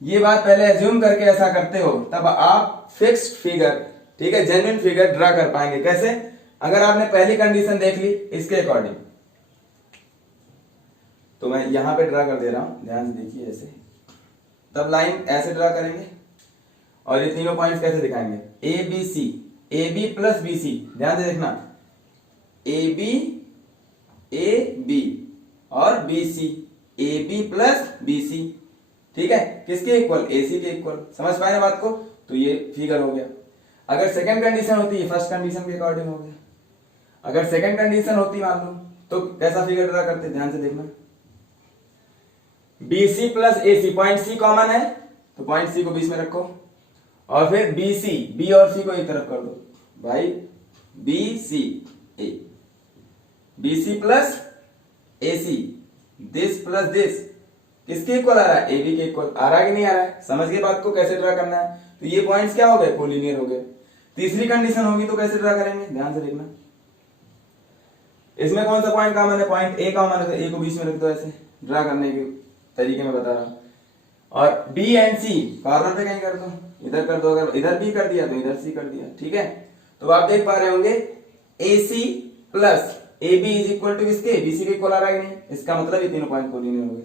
ये बात पहले एज्यूम करके ऐसा करते हो तब आप फिक्स्ड फिगर, ठीक है, जेन्युइन फिगर ड्रा कर पाएंगे। कैसे, अगर आपने पहली कंडीशन देख ली इसके अकॉर्डिंग, तो मैं यहां पे ड्रा कर दे रहा हूं, ध्यान से देखिए ऐसे, तब लाइन ऐसे ड्रा करेंगे और ये तीनों पॉइंट्स कैसे दिखाएंगे, A B C, A B plus B C, ध्यान से देखना, ए बी और B C, A B plus B C, ठीक है, किसके इक्वल, ए सी के इक्वल। समझ पाए ना बात को। तो ये फिगर हो गया। अगर सेकंड कंडीशन होती है, फर्स्ट कंडीशन के अकॉर्डिंग हो गया। अगर सेकंड कंडीशन होती मान लो तो कैसा फिगर ड्रा करते, ध्यान से देखना, B C plus A C, point C common है तो पॉइंट सी को बीच में रखो और फिर बी सी, बी और सी को एक तरफ कर दो भाई, B C A, B C plus A C, this plus this किसके इक्वल आ रहा है, ए बी के इक्वल। आ रहा है कि नहीं आ रहा है, समझ गए बात को कैसे ड्रा करना है। तो ये पॉइंट्स क्या हो गए, कोलिनियर हो गए। तीसरी कंडीशन होगी तो कैसे ड्रा करेंगे, ध्यान से देखना, इसमें कौन सा पॉइंट कॉमन है, पॉइंट ए कॉमन है, तो ए को बीच में रख दो, ऐसे ड्रा करने के तरीके में बता रहा हूं। और बी एंड सी कॉर्नर पे कहीं कर दो, इधर कर दो, अगर इधर बी कर दिया तो इधर सी कर दिया, ठीक है। तो आप देख पा रहे होंगे A C plus A B is equal to किसके, बी सी के इक्वल आ रहा है कि नहीं, इसका मतलब ये तीनों पॉइंट कोलिनियर हो गए।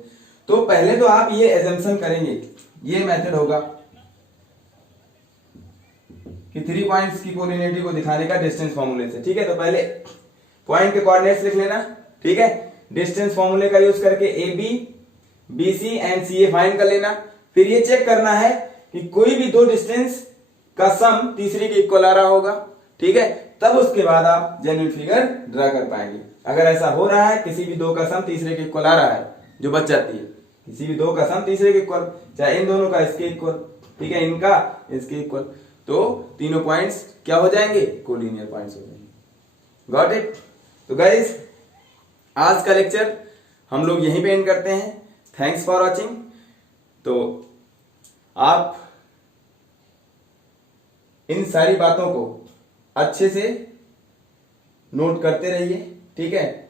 तो पहले तो आप ये एजम्पशन करेंगे, ये मेथड होगा कि 3 पॉइंट्स की कोलिनियरिटी को दिखाने का डिस्टेंस फॉर्मूले से, ठीक है। तो पहले पॉइंट के कोऑर्डिनेट्स लिख लेना, ठीक है, डिस्टेंस फॉर्मूले का यूज करके A B, B C and C A find कर लेना। फिर ये चेक करना है कि कोई भी दो डिस्टेंस का सम तीसरे के इक्वल आ रहा होगा, ठीक है, तब उसके बाद आप जेन्युइन फिगर ड्रा कर पाएंगे। अगर ऐसा हो रहा है, किसी भी दो का सम तीसरे के इक्वल आ रहा है, जो बच जाती है, किसी भी दो का सम तीसरे के इक्वल, चाहे इन दोनों का इसके इक्वल, ठीक है, इनका इसके इक्वल, तो तीनों पॉइंट्स क्या हो जाएंगे, कोलिनियर पॉइंट्स हो जाएंगे। Got it. तो गाइस आज का लेक्चर हम लोग यहीं पे एंड करते हैं। Thanks for watching. तो आप इन सारी बातों को अच्छे से नोट करते रहिए, ठीक है।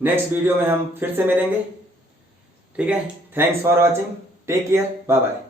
नेक्स्ट वीडियो में हम फिर से मिलेंगे, ठीक है। Thanks for watching, take care, bye bye.